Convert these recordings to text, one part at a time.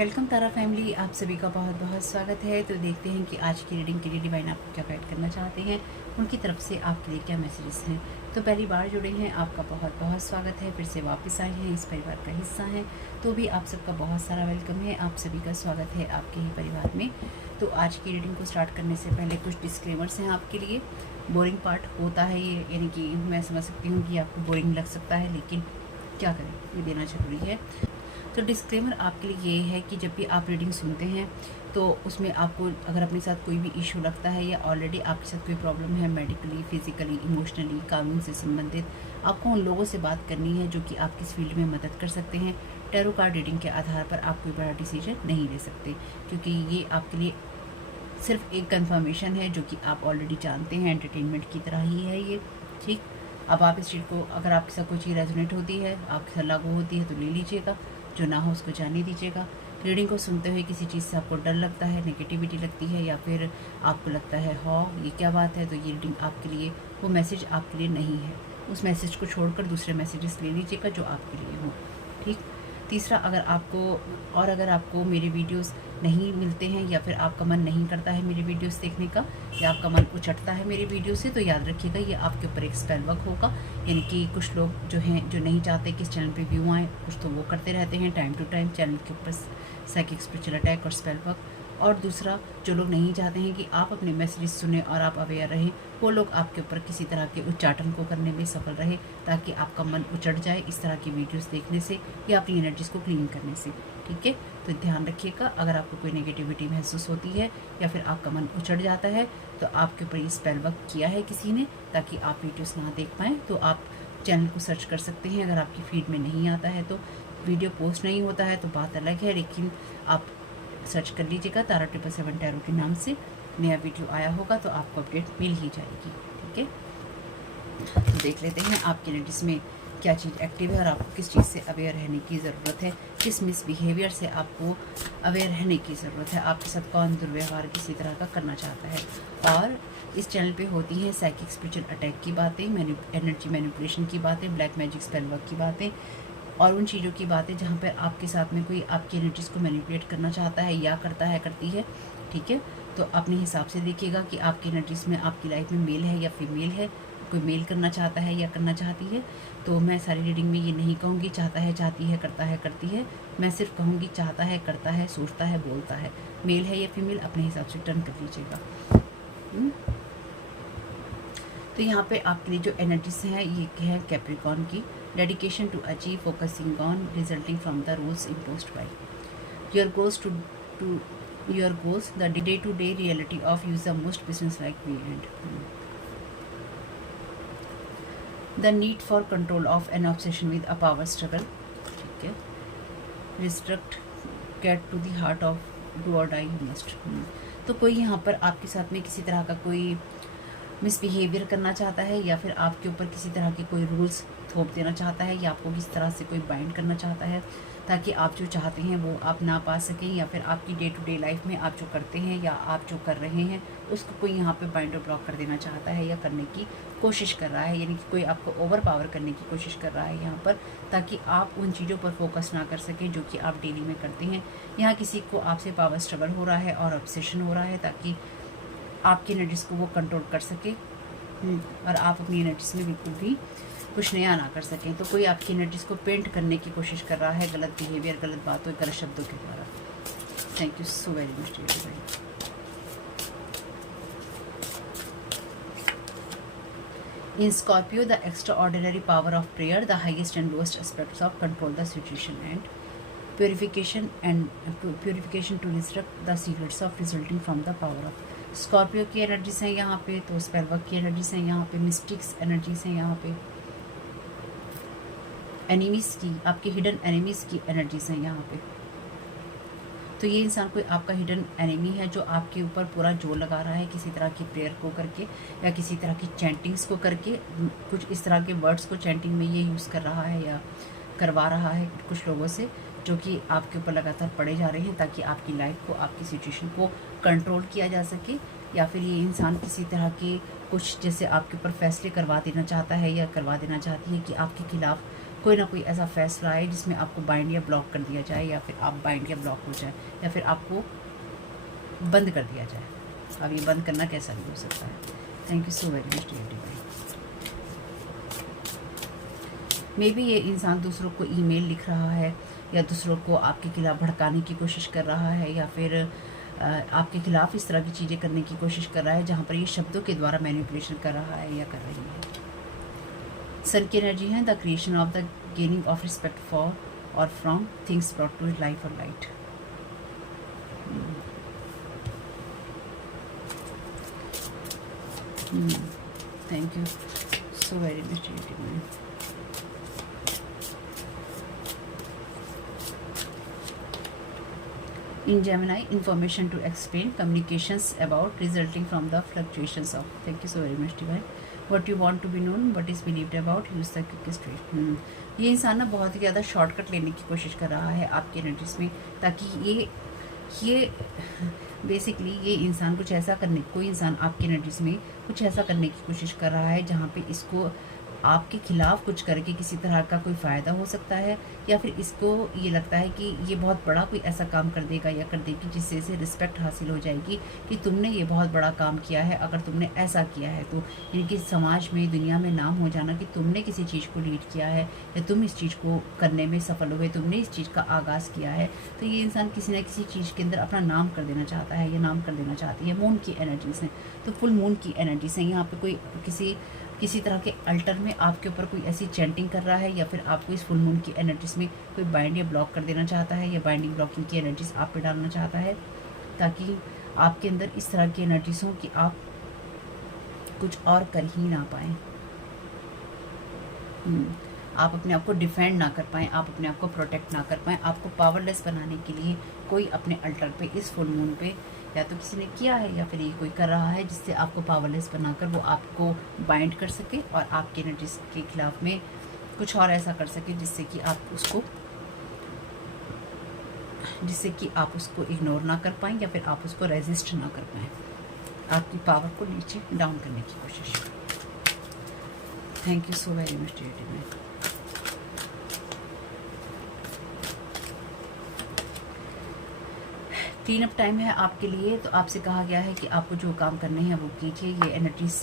Welcome तारा family, आप सभी का बहुत बहुत स्वागत है। तो देखते हैं कि आज की रीडिंग के लिए डिवाइन आपको क्या गाइड करना चाहते हैं, उनकी तरफ से आपके लिए क्या मैसेजेस हैं। तो पहली बार जुड़े हैं, आपका बहुत बहुत स्वागत है। फिर से वापस आए हैं, इस परिवार का हिस्सा हैं, तो भी आप सबका बहुत सारा वेलकम है। आप सभी का स्वागत है आपके ही परिवार में। तो आज की रीडिंग को स्टार्ट करने से पहले कुछ डिस्क्लेमर्स हैं आपके लिए। बोरिंग पार्ट होता है ये, यानी कि मैं समझ सकती हूँ कि आपको बोरिंग लग सकता है, लेकिन क्या करें, ये देना ज़रूरी है। तो डिस्क्लेमर आपके लिए ये है कि जब भी आप रीडिंग सुनते हैं तो उसमें आपको अगर अपने साथ कोई भी इशू लगता है या ऑलरेडी आपके साथ कोई प्रॉब्लम है मेडिकली, फिजिकली, इमोशनली, कानून से संबंधित, आपको उन लोगों से बात करनी है जो कि आपकी इस फील्ड में मदद कर सकते हैं। टैरो कार्ड रीडिंग के आधार पर आप कोई बड़ा डिसीजन नहीं ले सकते, क्योंकि ये आपके लिए सिर्फ एक कंफर्मेशन है जो कि आप ऑलरेडी जानते हैं, एंटरटेनमेंट की तरह ही है ये। ठीक, अब आप इस चीज़ को, अगर आपके साथ कोई चीज़ रेजोनेट होती है, आपके साथ लागू होती है, तो ले लीजिएगा, जो ना हो उसको जाने दीजिएगा। रीडिंग को सुनते हुए किसी चीज़ से आपको डर लगता है, नेगेटिविटी लगती है, या फिर आपको लगता है ये क्या बात है, तो ये रीडिंग आपके लिए, वो मैसेज आपके लिए नहीं है। उस मैसेज को छोड़कर दूसरे मैसेजेस ले लीजिएगा जो आपके लिए हो। ठीक। तीसरा, अगर आपको मेरे वीडियोस नहीं मिलते हैं या फिर आपका मन नहीं करता है मेरे वीडियोस देखने का, या आपका मन उचटता है मेरे वीडियो से, तो याद रखिएगा ये आपके ऊपर एक स्पेल वर्क होगा। यानी कि कुछ लोग जो हैं, जो नहीं चाहते कि इस चैनल पे व्यू आए, कुछ तो वो करते रहते हैं टाइम टू टाइम चैनल के ऊपर साइकिक स्पिरिचुअल अटैक और स्पेल वर्क। और दूसरा, जो लोग नहीं चाहते हैं कि आप अपने मैसेजेस सुने और आप अवेयर रहें, वो लोग आपके ऊपर किसी तरह के उच्चाटन को करने में सफल रहे, ताकि आपका मन उचट जाए इस तरह की वीडियोस देखने से या अपनी एनर्जीज़ को क्लीन करने से। ठीक है, तो ध्यान रखिएगा, अगर आपको कोई नेगेटिविटी महसूस होती है या फिर आपका मन उचट जाता है, तो आपके ऊपर ये स्पेल वर्क किया है किसी ने, ताकि आप वीडियोस ना देख पाएँ। तो आप चैनल को सर्च कर सकते हैं, अगर आपकी फीड में नहीं आता है तो, वीडियो पोस्ट नहीं होता है तो बात अलग है, लेकिन आप सर्च कर लीजिएगा तारा 777 टैरो के नाम से, नया वीडियो आया होगा तो आपको अपडेट मिल ही जाएगी। ठीक है, तो देख लेते हैं आपकी एनर्जीज में क्या चीज़ एक्टिव है और आपको किस चीज़ से अवेयर रहने की ज़रूरत है, किस मिसबिहेवियर से आपको अवेयर रहने की ज़रूरत है, आपके साथ कौन दुर्व्यवहार किसी तरह का करना चाहता है। और इस चैनल पे होती हैं साइकिक स्पिरिचुअल अटैक की बातें, एनर्जी मैनिपुलेशन की बातें, ब्लैक मैजिक स्पेल वर्क की बातें, और उन चीज़ों की बातें जहाँ पर आपके साथ में कोई आपकी एनर्जीज़ को मैनिपुलेट करना चाहता है या करता है, करती है। ठीक है, तो अपने हिसाब से देखिएगा कि आपकी एनर्जीज़ में आपकी लाइफ में मेल है या फीमेल है, कोई मेल करना चाहता है या करना चाहती है। तो मैं सारी रीडिंग में ये नहीं कहूँगी चाहता है, चाहती है, करता है, करती है। मैं सिर्फ कहूँगी चाहता है, करता है, सोचता है, बोलता है। मेल है या फीमेल, अपने हिसाब से टर्न कर लीजिएगा। तो यहाँ पे आपके लिए जो एनर्जीज हैं ये है कैप्रिकॉर्न की, dedication to achieve, focusing on, resulting from the rules imposed by your goals to your goals, the day-to-day reality of use the most business-like way, and the need for control of an obsession with a power struggle. ठीक है, restrict, get to the heart of do or die you must. तो कोई यहाँ पर आपके साथ में किसी तरह का कोई मिसबिहेवियर करना चाहता है, या फिर आपके ऊपर किसी तरह के कोई रूल्स थोप देना चाहता है, या आपको किसी तरह से कोई बाइंड करना चाहता है, ताकि आप जो चाहते हैं वो आप ना पा सकें, या फिर आपकी डे टू डे लाइफ में आप जो करते हैं या आप जो कर रहे हैं उसको कोई यहाँ पे बाइंड और ब्लॉक कर देना चाहता है या करने की कोशिश कर रहा है। यानी कि कोई आपको ओवर पावर करने की कोशिश कर रहा है यहाँ पर, ताकि आप उन चीज़ों पर फोकस ना कर सकें जो कि आप डेली में करते हैं। यहाँ किसी को आपसे पावर स्ट्रगल हो रहा है और ऑब्सेशन हो रहा है, ताकि आपकी एनर्जीज़ को वो कंट्रोल कर सके और आप अपनी एनर्जीज़ में बिल्कुल भी कुछ नया ना कर सकें। तो कोई आपकी एनर्जीज़ को पेंट करने की कोशिश कर रहा है, गलत बिहेवियर, गलत बातों, गलत शब्दों के द्वारा। Thank you so very much dear. In Scorpio, the extraordinary power of prayer, the highest and lowest aspects of control the situation, and purification to resurrect the secrets of resulting from the power of Scorpio की energies हैं यहाँ पे, तो spell work की energies हैं यहाँ पे, mystics energies हैं यहाँ पे, एनिमीज की, आपके हिडन एनिमीज की एनर्जीज हैं यहाँ पे। तो ये इंसान कोई आपका हिडन एनिमी है जो आपके ऊपर पूरा जोर लगा रहा है किसी तरह की प्रेयर को करके, या किसी तरह की चैंटिंग्स को करके, कुछ इस तरह के वर्ड्स को चैंटिंग में ये यूज़ कर रहा है या करवा रहा है कुछ लोगों से, जो कि आपके ऊपर लगातार पड़े जा रहे हैं, ताकि आपकी लाइफ को, आपकी सिचुएशन को कंट्रोल किया जा सके। या फिर ये इंसान किसी तरह के कुछ जैसे आपके ऊपर फैसले करवा देना चाहता है या करवा देना चाहती है कि आपके खिलाफ कोई ना कोई ऐसा फैसला आए जिसमें आपको बाइंड या ब्लॉक कर दिया जाए, या फिर आप बाइंड या ब्लॉक हो जाए, या फिर आपको बंद कर दिया जाए। अब ये बंद करना कैसा भी हो सकता है। Thank you so very much dear divine. May be ये इंसान दूसरों को ईमेल लिख रहा है, या दूसरों को आपके खिलाफ भड़काने की कोशिश कर रहा है, या फिर आपके खिलाफ इस तरह की चीज़ें करने की कोशिश कर रहा है जहाँ पर ये शब्दों के द्वारा मैनिपुलेशन कर रहा है या कर रही है। सन की एनर्जी है the creation of the gaining of respect for और from things brought to life और light. Thank you so very much dear. In Gemini, information to explain communications about resulting from the fluctuations of. Thank you so very much divine. What you want to be known, what is believed about, use the quickest way. ये इंसान ना बहुत ही ज़्यादा shortcut लेने की कोशिश कर रहा है आपकी एनर्जीज में, ताकि ये बेसिकली ये इंसान कुछ ऐसा करने, कोई इंसान आपकी एनर्जीज में कुछ ऐसा करने की कोशिश कर रहा है जहाँ पे इसको आपके खिलाफ कुछ करके किसी तरह का कोई फ़ायदा हो सकता है, या फिर इसको ये लगता है कि ये बहुत बड़ा कोई ऐसा काम कर देगा या कर देगी जिससे इसे रिस्पेक्ट हासिल हो जाएगी कि तुमने ये बहुत बड़ा काम किया है, अगर तुमने ऐसा किया है तो, यानी कि समाज में, दुनिया में नाम हो जाना कि तुमने किसी चीज़ को लीड किया है या तुम इस चीज़ को करने में सफल हुए, तुमने इस चीज़ का आगाज़ किया है। तो ये इंसान किसी न किसी चीज़ के अंदर अपना नाम कर देना चाहता है या नाम कर देना चाहती है। मून की एनर्जीज हैं, तो फुल मून की एनर्जीज हैं। यहाँ पर कोई किसी तरह के अल्टर में आपके ऊपर कोई ऐसी चैंटिंग कर रहा है, या फिर आपको इस फुल मून की एनर्जीज में कोई बाइंड या ब्लॉक कर देना चाहता है, या बाइंडिंग ब्लॉकिंग की एनर्जीज आप पे डालना चाहता है, ताकि आपके अंदर इस तरह की एनर्जीज हो कि आप कुछ और कर ही ना पाएँ, आप अपने आप को डिफेंड ना कर पाएँ, आप अपने आप को प्रोटेक्ट ना कर पाएँ। आपको पावरलेस बनाने के लिए कोई अपने अल्टर पे, इस फुल मून पे या तो किसी ने किया है या फिर ये कोई कर रहा है, जिससे आपको पावरलेस बनाकर वो आपको बाइंड कर सके और आपकी एनर्जीज के खिलाफ में कुछ और ऐसा कर सके जिससे कि आप उसको इग्नोर ना कर पाएँ, या फिर आप उसको रेजिस्ट ना कर पाएँ, आपकी पावर को नीचे डाउन करने की कोशिश। Thank you so very much dear divine. Clean up time है आपके लिए, तो आपसे कहा गया है कि आपको जो काम करने हैं वो कीजिए। ये एनर्जीज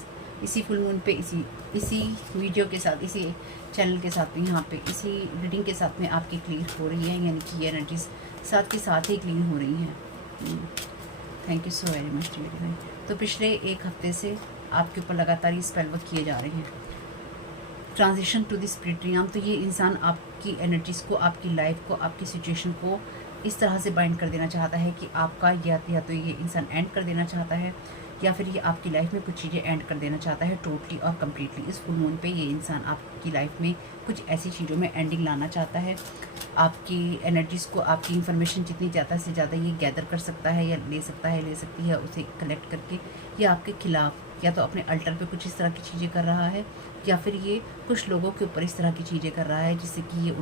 इसी फुल मून पे, इसी वीडियो के साथ, इसी चैनल के साथ में, यहाँ पे इसी रीडिंग के साथ में आपकी क्लियर हो रही है, यानी कि ये एनर्जीज साथ के साथ ही क्लीन हो रही हैं। Thank you so very much dear divine. तो पिछले एक हफ्ते से आपके ऊपर लगातार ये स्पेल वर्क किए जा रहे हैं। ट्रांजिशन टू द स्पिरिट रियम, तो ये इंसान आपकी एनर्जीज को, आपकी लाइफ को, आपकी सिचुएशन को इस तरह से बाइंड कर देना चाहता है कि आपका या तो ये इंसान एंड कर देना चाहता है, या फिर ये आपकी लाइफ में कुछ चीज़ें एंड कर देना चाहता है टोटली और कम्प्लीटली। इस फुल मून पे ये इंसान आपकी लाइफ में कुछ ऐसी चीज़ों में एंडिंग लाना चाहता है। आपकी एनर्जीज़ को, आपकी इन्फॉर्मेशन जितनी ज़्यादा से ज़्यादा ये गैदर कर सकता है या ले सकती है, उसे कलेक्ट करके ये आपके खिलाफ या तो अपने अल्टर पे कुछ इस तरह की चीज़ें कर रहा है, या फिर ये कुछ लोगों के ऊपर इस तरह की चीज़ें कर रहा है जिससे कि ये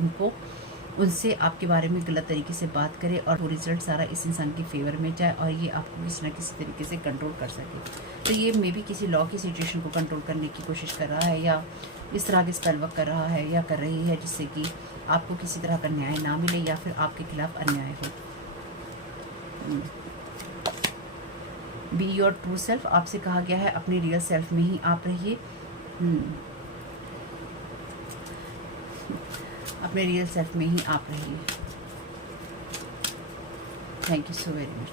उनसे आपके बारे में गलत तरीके से बात करे और वो रिजल्ट सारा इस इंसान के फेवर में जाए और ये आपको किसी न किसी तरीके से कंट्रोल कर सके। तो ये मे बी किसी लॉ की सिचुएशन को कंट्रोल करने की कोशिश कर रहा है, या इस तरह के स्पेल वर्क कर रहा है या कर रही है जिससे कि आपको किसी तरह का न्याय ना मिले या फिर आपके खिलाफ अन्याय हो। बी योर ट्रू सेल्फ, आपसे कहा गया है अपने रियल सेल्फ में ही आप रहिए। अपने रियल सेल्फ में ही आप रहिए। Thank you so very much.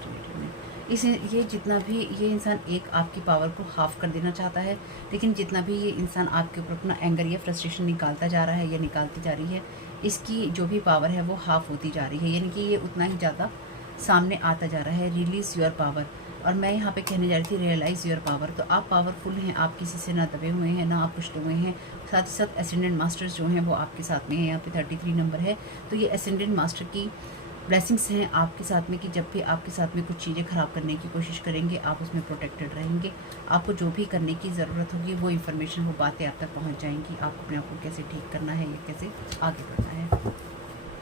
ये जितना भी ये इंसान एक आपकी पावर को हाफ कर देना चाहता है, लेकिन जितना भी ये इंसान आपके ऊपर अपना एंगर या फ्रस्ट्रेशन निकालता जा रहा है या निकालती जा रही है, इसकी जो भी पावर है वो हाफ होती जा रही है, यानी कि ये उतना ही ज़्यादा सामने आता जा रहा है। रिलीज़ योर पावर, और मैं यहाँ पे कहने जा रही थी रियलाइज़ योर पावर। तो आप पावरफुल हैं, आप किसी से ना दबे हुए हैं, ना आप कुछ हुए हैं। साथ ही साथ एसेंडेंट मास्टर्स जो हैं वो आपके साथ में हैं। यहाँ पे 33 नंबर है, तो ये एसेंडेंट मास्टर की ब्लेसिंग्स हैं आपके साथ में कि जब भी आपके साथ में कुछ चीज़ें ख़राब करने की कोशिश करेंगे, आप उसमें प्रोटेक्टेड रहेंगे। आपको जो भी करने की ज़रूरत होगी वो इन्फॉर्मेशन, वो बातें आप तक पहुँच जाएंगी। आपको अपने आप को कैसे ठीक करना है या कैसे आगे बढ़ना है।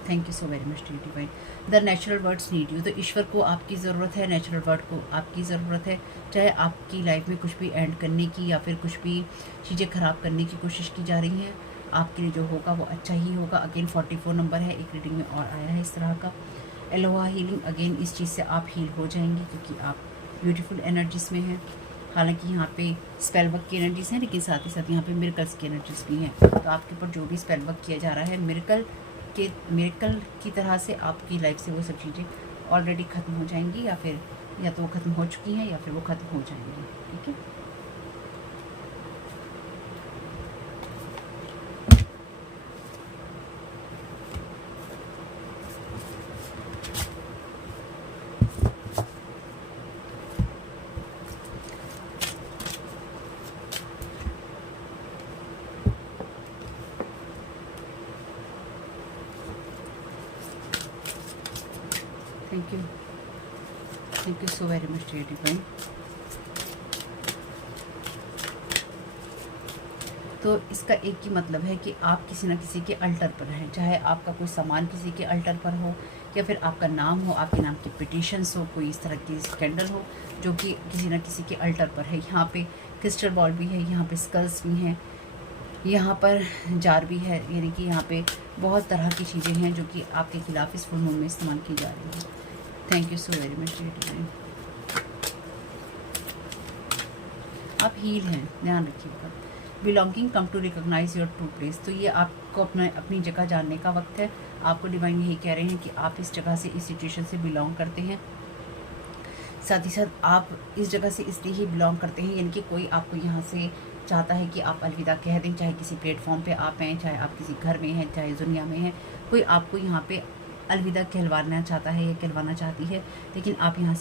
Thank you so very much dear divine. The natural words need you, तो ईश्वर को आपकी ज़रूरत है, नेचुरल वर्ड को आपकी ज़रूरत है। चाहे आपकी लाइफ में कुछ भी एंड करने की या फिर कुछ भी चीज़ें ख़राब करने की कोशिश की जा रही हैं, आपके लिए जो होगा वो अच्छा ही होगा। अगेन 44 नंबर है, एक रीडिंग में और आया है इस तरह का। एलोहा हीलिंग, अगेन इस चीज़ से आप हील हो जाएंगे क्योंकि आप ब्यूटीफुल एनर्जीज में हैं। हालांकि यहाँ पे स्पेल वर्क की एनर्जीज हैं, लेकिन साथ ही साथ यहाँ पे मिरेकल्स की एनर्जीज भी हैं। तो आपके ऊपर जो भी स्पेल वर्क किया जा रहा है मिरेकल की तरह से आपकी लाइफ से वो सब चीज़ें ऑलरेडी ख़त्म हो जाएंगी, या फिर या तो वो ख़त्म हो चुकी हैं या फिर वो ख़त्म हो जाएंगी। ठीक है, thank you so very much dear divine. तो इसका एक ही मतलब है कि आप किसी न किसी के अल्टर पर हैं, चाहे आपका कोई सामान किसी के अल्टर पर हो या फिर आपका नाम हो, आपके नाम की पिटिशंस हो, कोई इस तरह की स्कैंडल हो जो कि किसी न किसी के अल्टर पर है। यहाँ पे क्रिस्टल बॉल भी है, यहाँ पे स्कल्स भी हैं, यहाँ पर जार भी है, यानी कि यहाँ पे बहुत तरह की चीज़ें हैं जो कि आपके खिलाफ इस फुल मून में इस्तेमाल की जा रही हैं। Thank you so very much dear divine. आप हील हैं, ध्यान रखिएगा। Belonging come to recognize your true place, तो ये आपको अपनी जगह जानने का वक्त है। आपको डिवाइन यही कह रहे हैं कि आप इस जगह से, इस सिचुएशन से बिलोंग करते हैं। साथ ही साथ आप इस जगह से इसलिए ही बिलोंग करते हैं, यानी कि कोई आपको यहाँ से चाहता है कि आप अलविदा कह दें, चाहे किसी प्लेटफॉर्म पे आप हैं, चाहे आप किसी घर में हैं, चाहे दुनिया में हैं, कोई आपको यहाँ पे अलविदा कहलवाना चाहता है या कहलवाना चाहती है, लेकिन आप यहाँ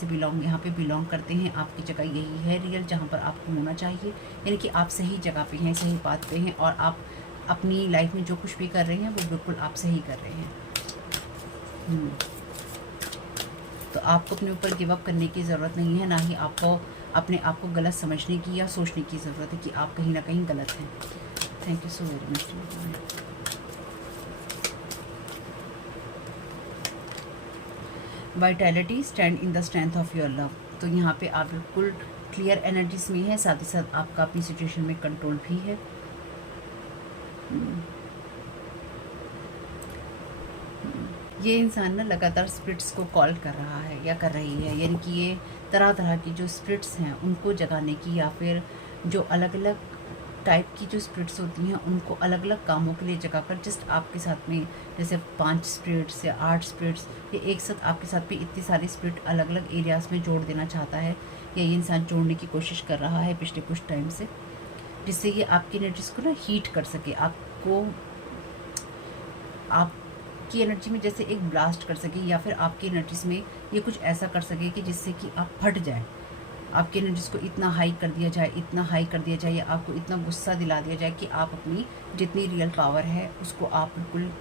पे बिलोंग करते हैं। आपकी जगह यही है रियल, जहाँ पर आपको होना चाहिए, यानी कि आप सही जगह पे हैं, सही बात पे हैं, और आप अपनी लाइफ में जो कुछ भी कर रहे हैं वो बिल्कुल आप सही कर रहे हैं। तो आपको अपने ऊपर गिव अप करने की ज़रूरत नहीं है, ना ही आपको अपने आप को गलत समझने की या सोचने की ज़रूरत है कि आप कहीं ना कहीं गलत हैं। Thank you so very much. Vitality, stand in the strength of your love, तो यहाँ पे आप बिल्कुल क्लियर एनर्जीज में है, साथ ही साथ आपका अपनी सिचुएशन में कंट्रोल भी है। ये इंसान ना लगातार स्पिरिट्स को कॉल कर रहा है या कर रही है, यानी कि ये तरह तरह की जो स्पिरिट्स हैं उनको जगाने की, या फिर जो अलग अलग टाइप की जो स्पिरिट्स होती हैं उनको अलग अलग कामों के लिए जगाकर जस्ट आपके साथ में, जैसे 5 स्पिरिट्स या 8 स्पिरिट्स, ये एक साथ आपके साथ भी इतनी सारी स्पिरिट अलग अलग एरियाज़ में जोड़ देना चाहता है, या ये इंसान जोड़ने की कोशिश कर रहा है पिछले कुछ टाइम से, जिससे ये आपकी एनर्जीज को ना हीट कर सके, आपको आपकी एनर्जी में जैसे एक ब्लास्ट कर सके, या फिर आपकी एनर्जीज में ये कुछ ऐसा कर सके कि जिससे कि आप फट जाए, आपकी एनर्जीज को इतना हाई कर दिया जाए, इतना हाई कर दिया जाए, या आपको इतना गुस्सा दिला दिया जाए कि आप अपनी जितनी रियल पावर है उसको आप बिल्कुल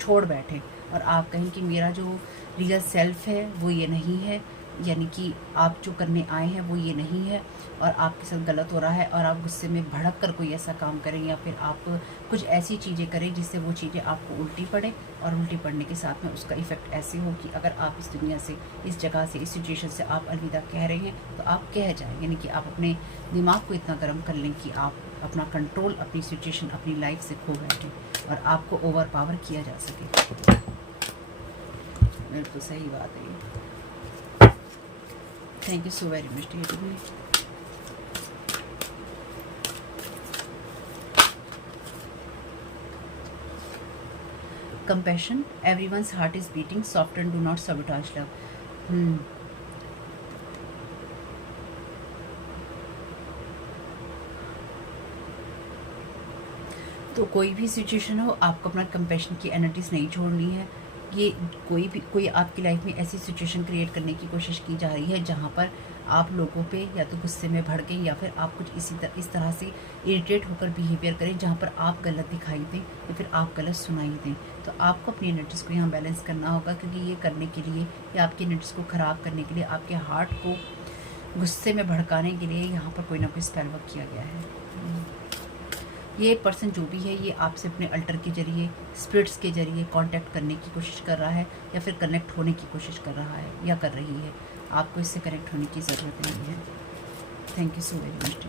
छोड़ बैठें, और आप कहें कि मेरा जो रियल सेल्फ है वो ये नहीं है, यानी कि आप जो करने आए हैं वो ये नहीं है, और आपके साथ गलत हो रहा है, और आप गुस्से में भड़क कर कोई ऐसा काम करें, या फिर आप कुछ ऐसी चीज़ें करें जिससे वो चीज़ें आपको उल्टी पड़े, और उल्टी पड़ने के साथ में उसका इफ़ेक्ट ऐसे हो कि अगर आप इस दुनिया से, इस जगह से, इस सिचुएशन से आप अलविदा कह रहे हैं तो आप कह जाएं, यानी कि आप अपने दिमाग को इतना गर्म कर लें कि आप अपना कंट्रोल, अपनी सिचुएशन, अपनी लाइफ से खो बैठें और आपको ओवर पावर किया जा सके। बिल्कुल सही बात है ये। Thank you so very much dear. Compassion, everyone's heart is beating, soft and do not sabotage love. तो कोई भी सिचुएशन हो, आपको अपना कंपैशन की एनर्जीज नहीं छोड़नी है। ये कोई आपकी लाइफ में ऐसी सिचुएशन क्रिएट करने की कोशिश की जा रही है जहाँ पर आप लोगों पे या तो गुस्से में भड़कें, या फिर आप कुछ इस तरह से इरिटेट होकर बिहेवियर करें जहाँ पर आप गलत दिखाई दें या फिर आप गलत सुनाई दें। तो आपको अपनी एनर्जीज़ को यहाँ बैलेंस करना होगा, क्योंकि ये करने के लिए या आपकी एनर्जीज़ को ख़राब करने के लिए, आपके हार्ट को गुस्से में भड़काने के लिए यहाँ पर कोई ना कोई स्पेल वर्क किया गया है। ये पर्सन जो भी है ये आपसे अपने अल्टर के जरिए, स्पिरिट्स के जरिए कांटेक्ट करने की कोशिश कर रहा है, या फिर कनेक्ट होने की कोशिश कर रहा है या कर रही है। आपको इससे कनेक्ट होने की ज़रूरत नहीं है। Thank you so very much.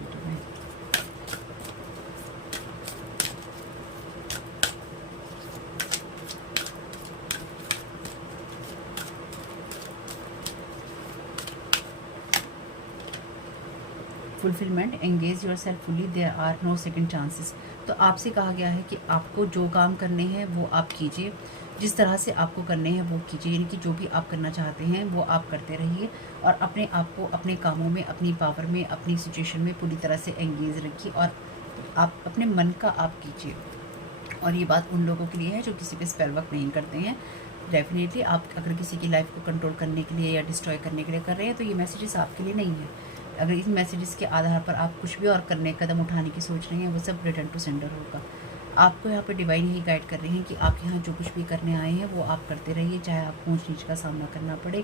Fulfilment, engage yourself fully, there are no second chances. तो आपसे कहा गया है कि आपको जो काम करने हैं वो आप कीजिए, जिस तरह से आपको करने हैं वो कीजिए, यानी कि जो भी आप करना चाहते हैं वो आप करते रहिए और अपने आप को अपने कामों में, अपनी पावर में, अपनी सिचुएशन में पूरी तरह से एंगेज रखिए और आप अपने मन का आप कीजिए। और ये बात उन लोगों के लिए है जो किसी पे स्पेल वर्क नहीं करते हैं। डेफिनेटली आप अगर किसी की लाइफ को कंट्रोल करने के लिए या डिस्ट्रॉय करने के लिए कर रहे हैं तो ये मैसेजेस आपके लिए नहीं है। अगर इन मैसेजेस के आधार पर आप कुछ भी और करने कदम उठाने की सोच रहे हैं वो सब रिटर्न टू सेंडर होगा। आपको यहाँ पे डिवाइन ही गाइड कर रहे हैं कि आप यहाँ जो कुछ भी करने आए हैं वो आप करते रहिए, चाहे आपको ऊंच नीच का सामना करना पड़े।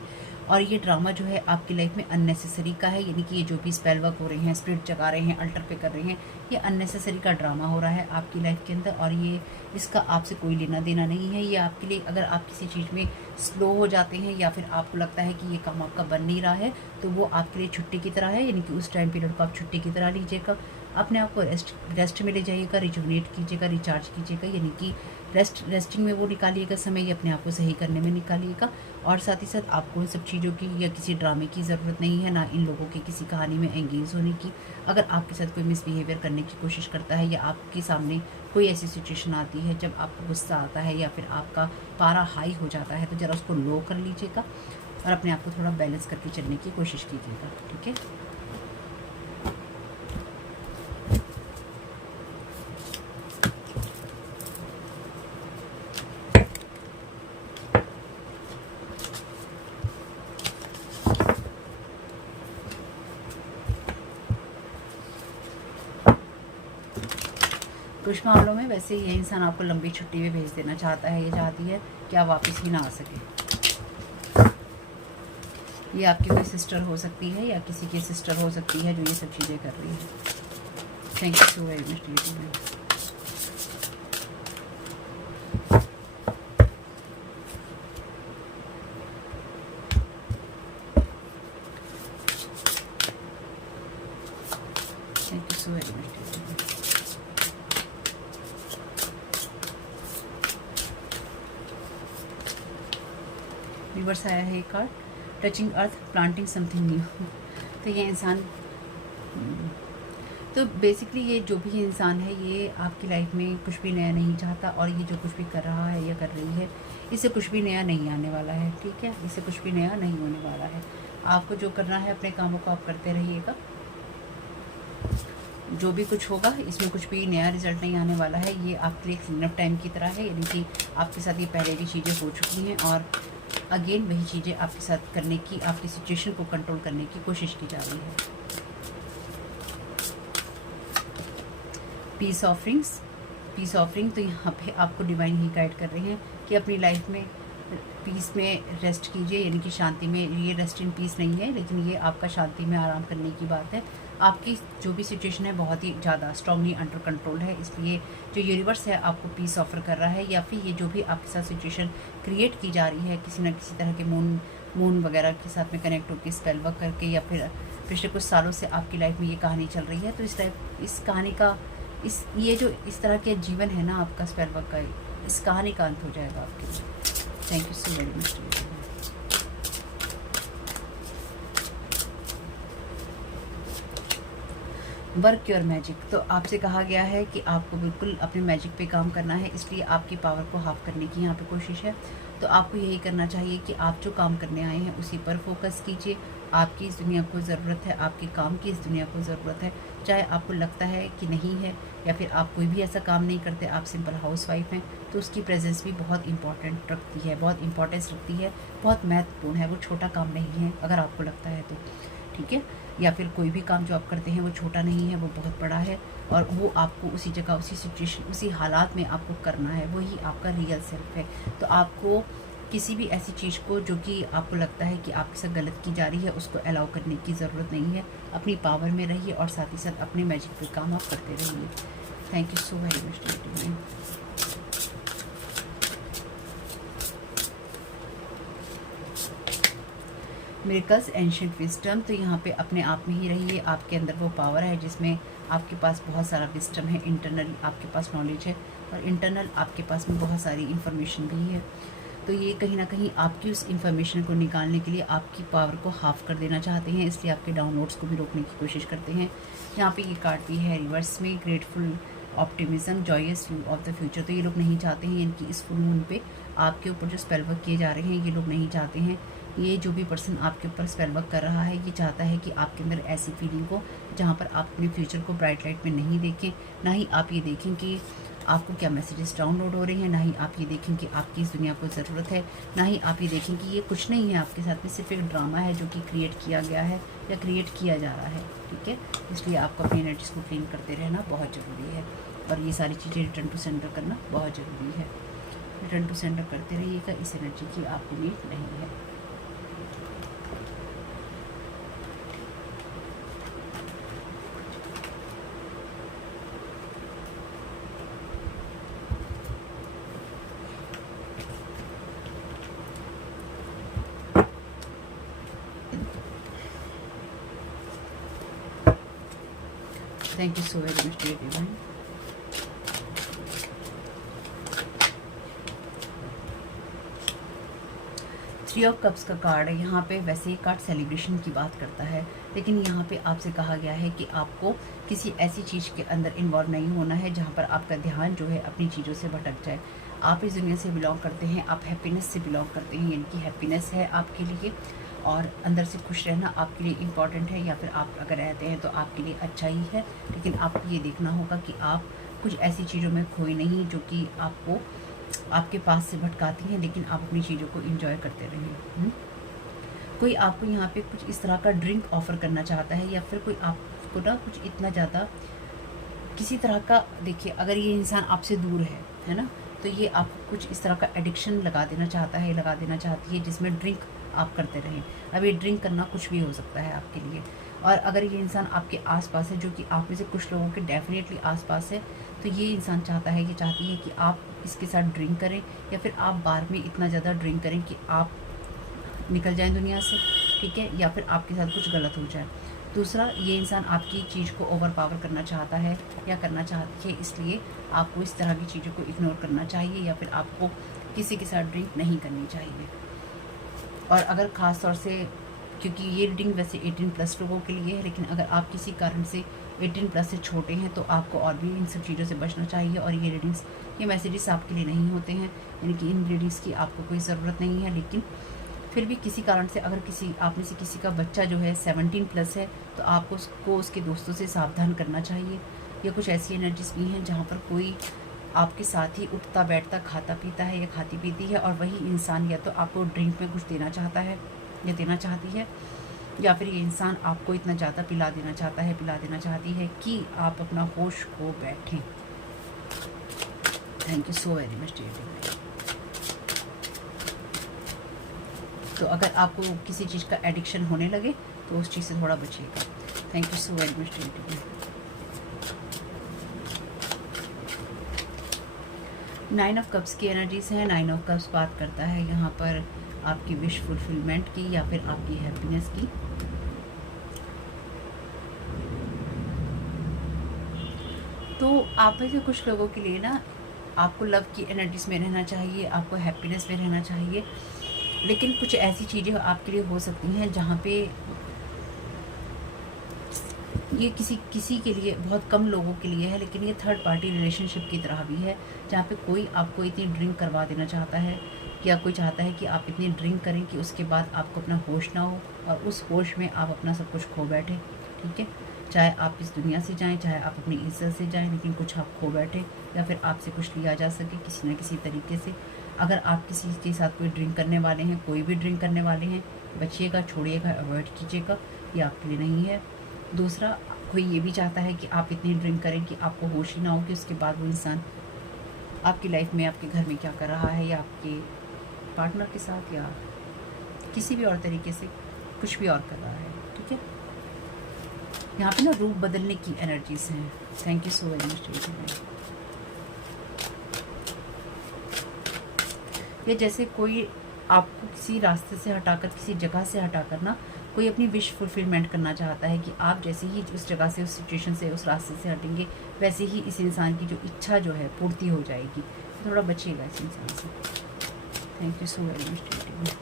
और ये ड्रामा जो है आपकी लाइफ में अननेसेसरी का है, यानी कि ये जो भी स्पेल वर्क हो रहे हैं, स्पिरिट जगा रहे हैं, अल्टर पे कर रहे हैं, ये अननेसेसरी का ड्रामा हो रहा है आपकी लाइफ के अंदर। और ये इसका आपसे कोई लेना देना नहीं है। ये आपके लिए, अगर आप किसी चीज़ में स्लो हो जाते हैं या फिर आपको लगता है कि ये काम आपका बन नहीं रहा है तो वो आपके लिए छुट्टी की तरह है, यानी कि उस टाइम पीरियड को आप छुट्टी की तरह लीजिएगा। अपने आप को रेस्ट में ले जाइएगा, रिजुवनेट कीजिएगा, रिचार्ज कीजिएगा, यानी कि रेस्टिंग में वो निकालिएगा समय, ये अपने आप को सही करने में निकालिएगा। और साथ ही साथ आपको इन सब चीज़ों की या किसी ड्रामे की ज़रूरत नहीं है, ना इन लोगों की किसी कहानी में एंगेज होने की। अगर आपके साथ कोई मिसबिहेवियर करने की कोशिश करता है या आपके सामने कोई ऐसी सिचुएशन आती है जब आपको गुस्सा आता है या फिर आपका पारा हाई हो जाता है, तो ज़रा उसको लो कर लीजिएगा और अपने आप को थोड़ा बैलेंस करके चलने की कोशिश कीजिएगा। ठीक है। कुछ मामलों में वैसे ये इंसान आपको लंबी छुट्टी में भेज देना चाहता है, ये चाहती है कि आप वापस ही ना आ सके। ये आपकी कोई सिस्टर हो सकती है या किसी की सिस्टर हो सकती है जो ये सब चीज़ें कर रही है। Thank you so very much. Thank you so very much. Reverse आया है ये कार्ड, टचिंग अर्थ प्लांटिंग समथिंग न्यू। तो ये इंसान, तो बेसिकली ये जो भी इंसान है ये आपकी लाइफ में कुछ भी नया नहीं चाहता और ये जो कुछ भी कर रहा है या कर रही है इससे कुछ भी नया नहीं आने वाला है। ठीक है, इससे कुछ भी नया नहीं होने वाला है। आपको जो करना है अपने कामों को आप करते रहिएगा, जो भी कुछ होगा इसमें कुछ भी नया रिजल्ट नहीं आने वाला है। ये आपके लिए क्लीन अप टाइम की तरह है, यानी कि आपके साथ ये पहले भी चीज़ें हो चुकी हैं और अगेन वही चीज़ें आपके साथ करने की, आपकी सिचुएशन को कंट्रोल करने की कोशिश की जा रही है। पीस ऑफरिंग तो यहाँ पे आपको डिवाइन ही गाइड कर रहे हैं कि अपनी लाइफ में पीस में रेस्ट कीजिए, यानी कि शांति में। ये रेस्ट इन पीस नहीं है, लेकिन ये आपका शांति में आराम करने की बात है। आपकी जो भी सिचुएशन है बहुत ही ज़्यादा स्ट्रांगली अंडर कंट्रोल है, इसलिए जो यूनिवर्स है आपको पीस ऑफर कर रहा है। या फिर ये जो भी आपके साथ सिचुएशन क्रिएट की जा रही है किसी न किसी तरह के मून वगैरह के साथ में कनेक्ट होकर स्पेल वर्क करके, या फिर पिछले कुछ सालों से आपकी लाइफ में ये कहानी चल रही है, तो इस कहानी का ये जो इस तरह के जीवन है ना आपका स्पेल वर्क का, इस कहानी का अंत हो जाएगा आपके लिए। Thank you so very much. Work your magic, तो आपसे कहा गया है कि आपको बिल्कुल अपने मैजिक पे काम करना है, इसलिए आपकी पावर को हाफ करने की यहाँ पे कोशिश है। तो आपको यही करना चाहिए कि आप जो काम करने आए हैं उसी पर फोकस कीजिए। आपकी इस दुनिया को ज़रूरत है, आपके काम की इस दुनिया को ज़रूरत है, चाहे आपको लगता है कि नहीं है या फिर आप कोई भी ऐसा काम नहीं करते, आप सिंपल हाउसवाइफ हैं, तो उसकी प्रेजेंस भी बहुत इंपॉर्टेंट रखती है, बहुत इंपॉर्टेंस रखती है, बहुत महत्वपूर्ण है। वो छोटा काम नहीं है अगर आपको लगता है तो, ठीक है। या फिर कोई भी काम जो आप करते हैं वो छोटा नहीं है, वो बहुत बड़ा है और वो आपको उसी जगह, उसी सिचुएशन, उसी हालात में आपको करना है, वही आपका रियल सेल्फ है। तो आपको किसी भी ऐसी चीज़ को जो कि आपको लगता है कि आपके साथ गलत की जा रही है उसको अलाउ करने की ज़रूरत नहीं है। अपनी पावर में रहिए और साथ ही साथ अपने मैजिक पे काम आप करते रहिए। Thank you so very much. Miracles ancient wisdom, तो यहाँ पे अपने आप में ही रहिए। आपके अंदर वो पावर है जिसमें आपके पास बहुत सारा विजडम है, इंटरनल आपके पास नॉलेज है और इंटरनल आपके पास में बहुत सारी इन्फॉर्मेशन भी है। तो ये कहीं ना कहीं आपकी उस इंफॉर्मेशन को निकालने के लिए आपकी पावर को हाफ कर देना चाहते हैं, इसलिए आपके डाउनलोड्स को भी रोकने की कोशिश करते हैं। यहाँ पे ये कार्ड भी है रिवर्स में, grateful, optimism, joyous view of the future. तो ये लोग नहीं चाहते हैं इनकी इस फुल मून पे आपके ऊपर जो स्पेल वर्क किए जा रहे हैं, ये लोग नहीं चाहते हैं। ये जो भी पर्सन आपके ऊपर स्पेल वर्क कर रहा है, ये चाहता है कि आपके अंदर ऐसी फीलिंग हो जहाँ पर आप अपने फ्यूचर को ब्राइट लाइट में नहीं देखें, ना ही आप ये देखें कि आपको क्या मैसेजेस डाउनलोड हो रहे हैं, ना ही आप ये देखें कि आपकी इस दुनिया को ज़रूरत है, ना ही आप ये देखें कि ये कुछ नहीं है आपके साथ में, सिर्फ एक ड्रामा है जो कि क्रिएट किया गया है या क्रिएट किया जा रहा है। ठीक है, इसलिए आपको अपनी एनर्जीज को क्लीन करते रहना बहुत ज़रूरी है, और ये सारी चीज़ें रिटर्न टू सेंटर करना बहुत ज़रूरी है। रिटर्न टू सेंटर करते रहिएगा, इस एनर्जी की आपको नीड नहीं है। Thank you so very much, dear divine. Three of cups का कार्ड है यहाँ पे। वैसे ये कार्ड सेलिब्रेशन की बात करता है, लेकिन यहाँ पे आपसे कहा गया है कि आपको किसी ऐसी चीज़ के अंदर इन्वॉल्व नहीं होना है जहाँ पर आपका ध्यान जो है अपनी चीज़ों से भटक जाए। आप इस दुनिया से बिलोंग करते हैं, आप हैप्पीनेस से बिलोंग करते हैं, यानी कि हैप्पीनेस है आपके लिए, और अंदर से खुश रहना आपके लिए इम्पॉर्टेंट है, या फिर आप अगर रहते हैं तो आपके लिए अच्छा ही है। लेकिन आपको ये देखना होगा कि आप कुछ ऐसी चीज़ों में खोए नहीं जो कि आपको आपके पास से भटकाती हैं, लेकिन आप अपनी चीज़ों को एंजॉय करते रहें। कोई आपको यहाँ पे कुछ इस तरह का ड्रिंक ऑफ़र करना चाहता है, या फिर कोई आपको ना कुछ इतना ज़्यादा किसी तरह का, देखिए अगर ये इंसान आपसे दूर है ना, तो ये आपको कुछ इस तरह का एडिक्शन लगा देना चाहता है, लगा देना चाहती है, जिसमें ड्रिंक आप करते रहें। अब ये ड्रिंक करना कुछ भी हो सकता है आपके लिए, और अगर ये इंसान आपके आसपास है, जो कि आप में से कुछ लोगों के डेफिनेटली आसपास है, तो ये इंसान चाहता है, ये चाहती है कि आप इसके साथ ड्रिंक करें, या फिर आप बार में इतना ज़्यादा ड्रिंक करें कि आप निकल जाएं दुनिया से। ठीक है, या फिर आपके साथ कुछ गलत हो जाए। दूसरा, ये इंसान आपकी चीज़ को ओवर पावर करना चाहता है या करना चाहती है, इसलिए आपको इस तरह की चीज़ों को इग्नोर करना चाहिए, या फिर आपको किसी के साथ ड्रिंक नहीं करनी चाहिए। और अगर ख़ास तौर से, क्योंकि ये रीडिंग वैसे 18+ लोगों के लिए है, लेकिन अगर आप किसी कारण से 18+ से छोटे हैं तो आपको और भी इन सब चीज़ों से बचना चाहिए। और ये रीडिंग्स, ये मैसेजेस आपके लिए नहीं होते हैं, यानी कि इन रीडिंग्स की आपको कोई ज़रूरत नहीं है। लेकिन फिर भी किसी कारण से अगर आप में से किसी का बच्चा जो है 17+ है, तो आपको उसको उसके दोस्तों से सावधान करना चाहिए। या कुछ ऐसी एनर्जीज भी हैं जहाँ पर कोई आपके साथ ही उठता बैठता खाता पीता है या खाती पीती है, और वही इंसान या तो आपको ड्रिंक में कुछ देना चाहता है या देना चाहती है, या फिर ये इंसान आपको इतना ज़्यादा पिला देना चाहता है, पिला देना चाहती है कि आप अपना होश खो बैठें। Thank you so very much dear divine. तो अगर आपको किसी चीज़ का एडिक्शन होने लगे तो उस चीज़ से थोड़ा बचिएगा। Thank you so very much dear divine. 9 of cups की एनर्जीज हैं। 9 ऑफ कप्स बात करता है यहाँ पर आपकी विश फुलफिलमेंट की, या फिर आपकी हैप्पीनेस की। तो आप में से कुछ लोगों के लिए ना, आपको लव की एनर्जीज में रहना चाहिए, आपको हैप्पीनेस में रहना चाहिए, लेकिन कुछ ऐसी चीज़ें आपके लिए हो सकती हैं जहाँ पे ये किसी के लिए, बहुत कम लोगों के लिए है, लेकिन ये थर्ड पार्टी रिलेशनशिप की तरह भी है, जहाँ पे कोई आपको इतनी ड्रिंक करवा देना चाहता है, या कोई चाहता है कि आप इतनी ड्रिंक करें कि उसके बाद आपको अपना होश ना हो, और उस होश में आप अपना सब कुछ खो बैठे। ठीक है, चाहे आप इस दुनिया से जाएं, चाहे आप अपनी इज्जत से जाएं, लेकिन कुछ आप खो बैठे, या फिर आपसे कुछ लिया जा सके किसी न किसी तरीके से। अगर आप किसी के साथ कोई ड्रिंक करने वाले हैं, कोई भी ड्रिंक करने वाले हैं, बचिएगा, छोड़िएगा, अवॉइड कीजिएगा, ये आपके लिए नहीं है। दूसरा, कोई ये भी चाहता है कि आप इतनी ड्रिंक करें कि आपको होश ही ना हो कि उसके बाद वो इंसान आपकी लाइफ में, आपके घर में क्या कर रहा है, या आपके पार्टनर के साथ, या किसी भी और तरीके से कुछ भी और कर रहा है। ठीक है, यहाँ पे ना रूप बदलने की एनर्जीज हैं। Thank you so very much. ये जैसे कोई आपको किसी रास्ते से हटाकर, किसी जगह से हटाकर ना, कोई अपनी विश फुलफिलमेंट करना चाहता है कि आप जैसे ही उस जगह से, उस सिचुएशन से, उस रास्ते से हटेंगे, वैसे ही इस इंसान की जो इच्छा जो है पूर्ति हो जाएगी। थोड़ा बचिएगा इस इंसान से। Thank you so very much.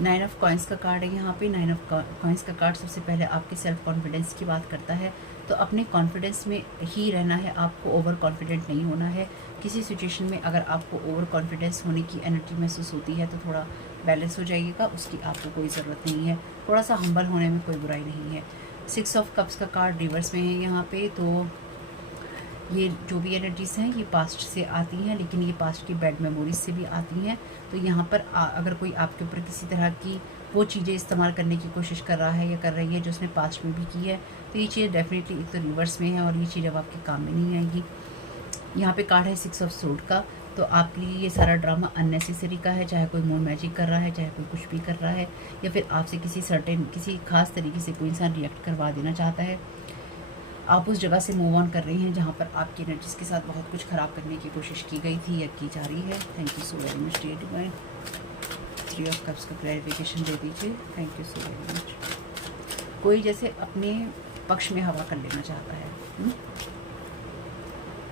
9 of coins का कार्ड है यहाँ पे। 9 ऑफ कॉइंस का कार्ड सबसे पहले आपके सेल्फ कॉन्फिडेंस की बात करता है। तो अपने कॉन्फिडेंस में ही रहना है, आपको ओवर कॉन्फिडेंट नहीं होना है। किसी सिचुएशन में अगर आपको ओवर कॉन्फिडेंस होने की एनर्जी महसूस होती है तो थोड़ा बैलेंस हो जाइएगा, उसकी आपको कोई ज़रूरत नहीं है। थोड़ा सा हम्बल होने में कोई बुराई नहीं है। 6 ऑफ कप्स का कार्ड रिवर्स में है यहाँ पे। तो ये जो भी एनर्जीज़ हैं ये पास्ट से आती हैं, लेकिन ये पास्ट की बैड मेमोरीज से भी आती हैं। तो यहाँ पर अगर कोई आपके ऊपर किसी तरह की वो चीज़ें इस्तेमाल करने की कोशिश कर रहा है या कर रही है जो उसने पास्ट में भी की है, तो ये चीज़ डेफिनेटली एक तो रिवर्स में है और ये चीज़ अब आपके काम में नहीं आएगी। यहाँ पे कार्ड है 6 ऑफ सोर्ड का। तो आपके लिए ये सारा ड्रामा अननेसेसरी का है, चाहे कोई मून मैजिक कर रहा है, चाहे कोई कुछ भी कर रहा है, या फिर आपसे किसी खास तरीके से कोई इंसान रिएक्ट करवा देना चाहता है। आप उस जगह से मूव ऑन कर रही हैं जहाँ पर आपकी एनर्जीज़ के साथ बहुत कुछ ख़राब करने की कोशिश की गई थी या की जा रही है। Thank you so very much dear divine. 3 of cups का क्लैरिफिकेशन दे दीजिए। Thank you so very much. कोई जैसे अपने पक्ष में हवा कर लेना चाहता है।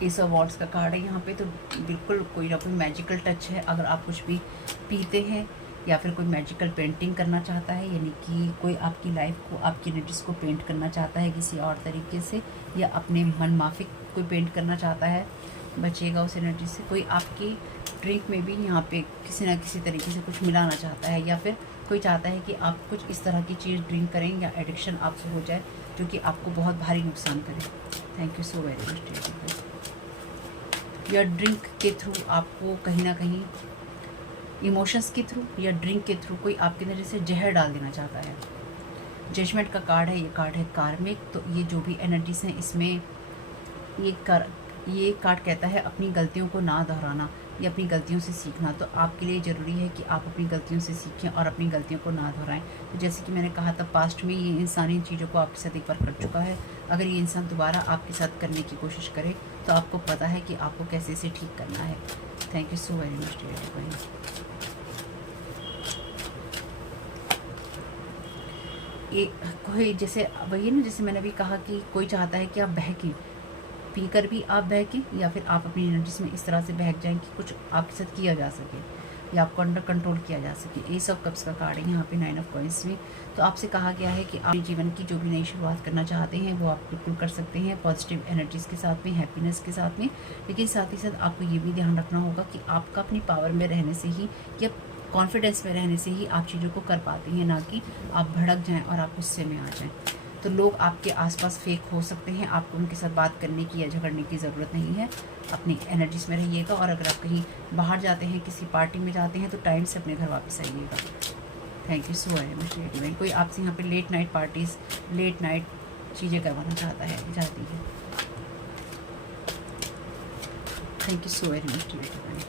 एस ऑफ वॉन्ड्स का कार्ड है यहाँ पे। तो बिल्कुल कोई ना कोई मैजिकल टच है। अगर आप कुछ भी पीते हैं या फिर कोई मैजिकल पेंटिंग करना चाहता है, यानी कि कोई आपकी लाइफ को, आपकी एनर्जीज़ को पेंट करना चाहता है किसी और तरीके से, या अपने मन माफिक कोई पेंट करना चाहता है, बचेगा उस एनर्जी से। कोई आपकी ड्रिंक में भी यहाँ पे किसी ना किसी तरीके से कुछ मिलाना चाहता है, या फिर कोई चाहता है कि आप कुछ इस तरह की चीज़ ड्रिंक करें या एडिक्शन आपसे हो जाए जो कि आपको बहुत भारी नुकसान करे। Thank you so very much. या ड्रिंक के थ्रू आपको कहीं ना कहीं इमोशंस के थ्रू या ड्रिंक के थ्रू कोई आपके अंदर जैसे जहर डाल देना चाहता है। जजमेंट का कार्ड है, ये कार्ड है कार्मिक। तो ये जो भी एनर्जीज हैं इसमें ये कार्ड कहता है अपनी गलतियों को ना दोहराना या अपनी गलतियों से सीखना। तो आपके लिए ज़रूरी है कि आप अपनी गलतियों से सीखें और अपनी गलतियों को ना दोहराएं। तो जैसे कि मैंने कहा था, पास्ट में ये इंसान इन चीज़ों को आपके साथ एक बार कर चुका है। अगर ये इंसान दोबारा आपके साथ करने की कोशिश करे तो आपको पता है कि आपको कैसे इसे ठीक करना है। Thank you so very much dear divine. कोई जैसे वही ना, जैसे मैंने अभी कहा कि कोई चाहता है कि आप बहकें, पीकर भी आप बहकें, या फिर आप अपनी एनर्जीज में इस तरह से बहक जाएं कि कुछ आपके साथ किया जा सके या आपको अंडर कंट्रोल किया जा सके। एस ऑफ कप्स का कार्ड है यहाँ पे 9 ऑफ कॉइंस में। तो आपसे कहा गया है कि आप अपने जीवन की जो भी नई शुरुआत करना चाहते हैं वो आप बिल्कुल कर सकते हैं, पॉजिटिव एनर्जीज़ के साथ में, हैप्पीनेस के साथ में। लेकिन साथ ही साथ आपको ये भी ध्यान रखना होगा कि आपका अपनी पावर में रहने से ही या कॉन्फिडेंस में रहने से ही आप चीज़ों को कर पाते हैं, ना कि आप भड़क जाएं और आप गुस्से में आ जाएं। तो लोग आपके आसपास फेक हो सकते हैं, आपको उनके साथ बात करने की या झगड़ने की ज़रूरत नहीं है। अपनी एनर्जीज में रहिएगा, और अगर आप कहीं बाहर जाते हैं, किसी पार्टी में जाते हैं, तो टाइम से अपने घर वापस आइएगा। Thank you so very much divine. कोई आपसे यहाँ पे late night parties, late night चीज़ें करवाना चाहता है, चाहती है। Thank you so very much divine.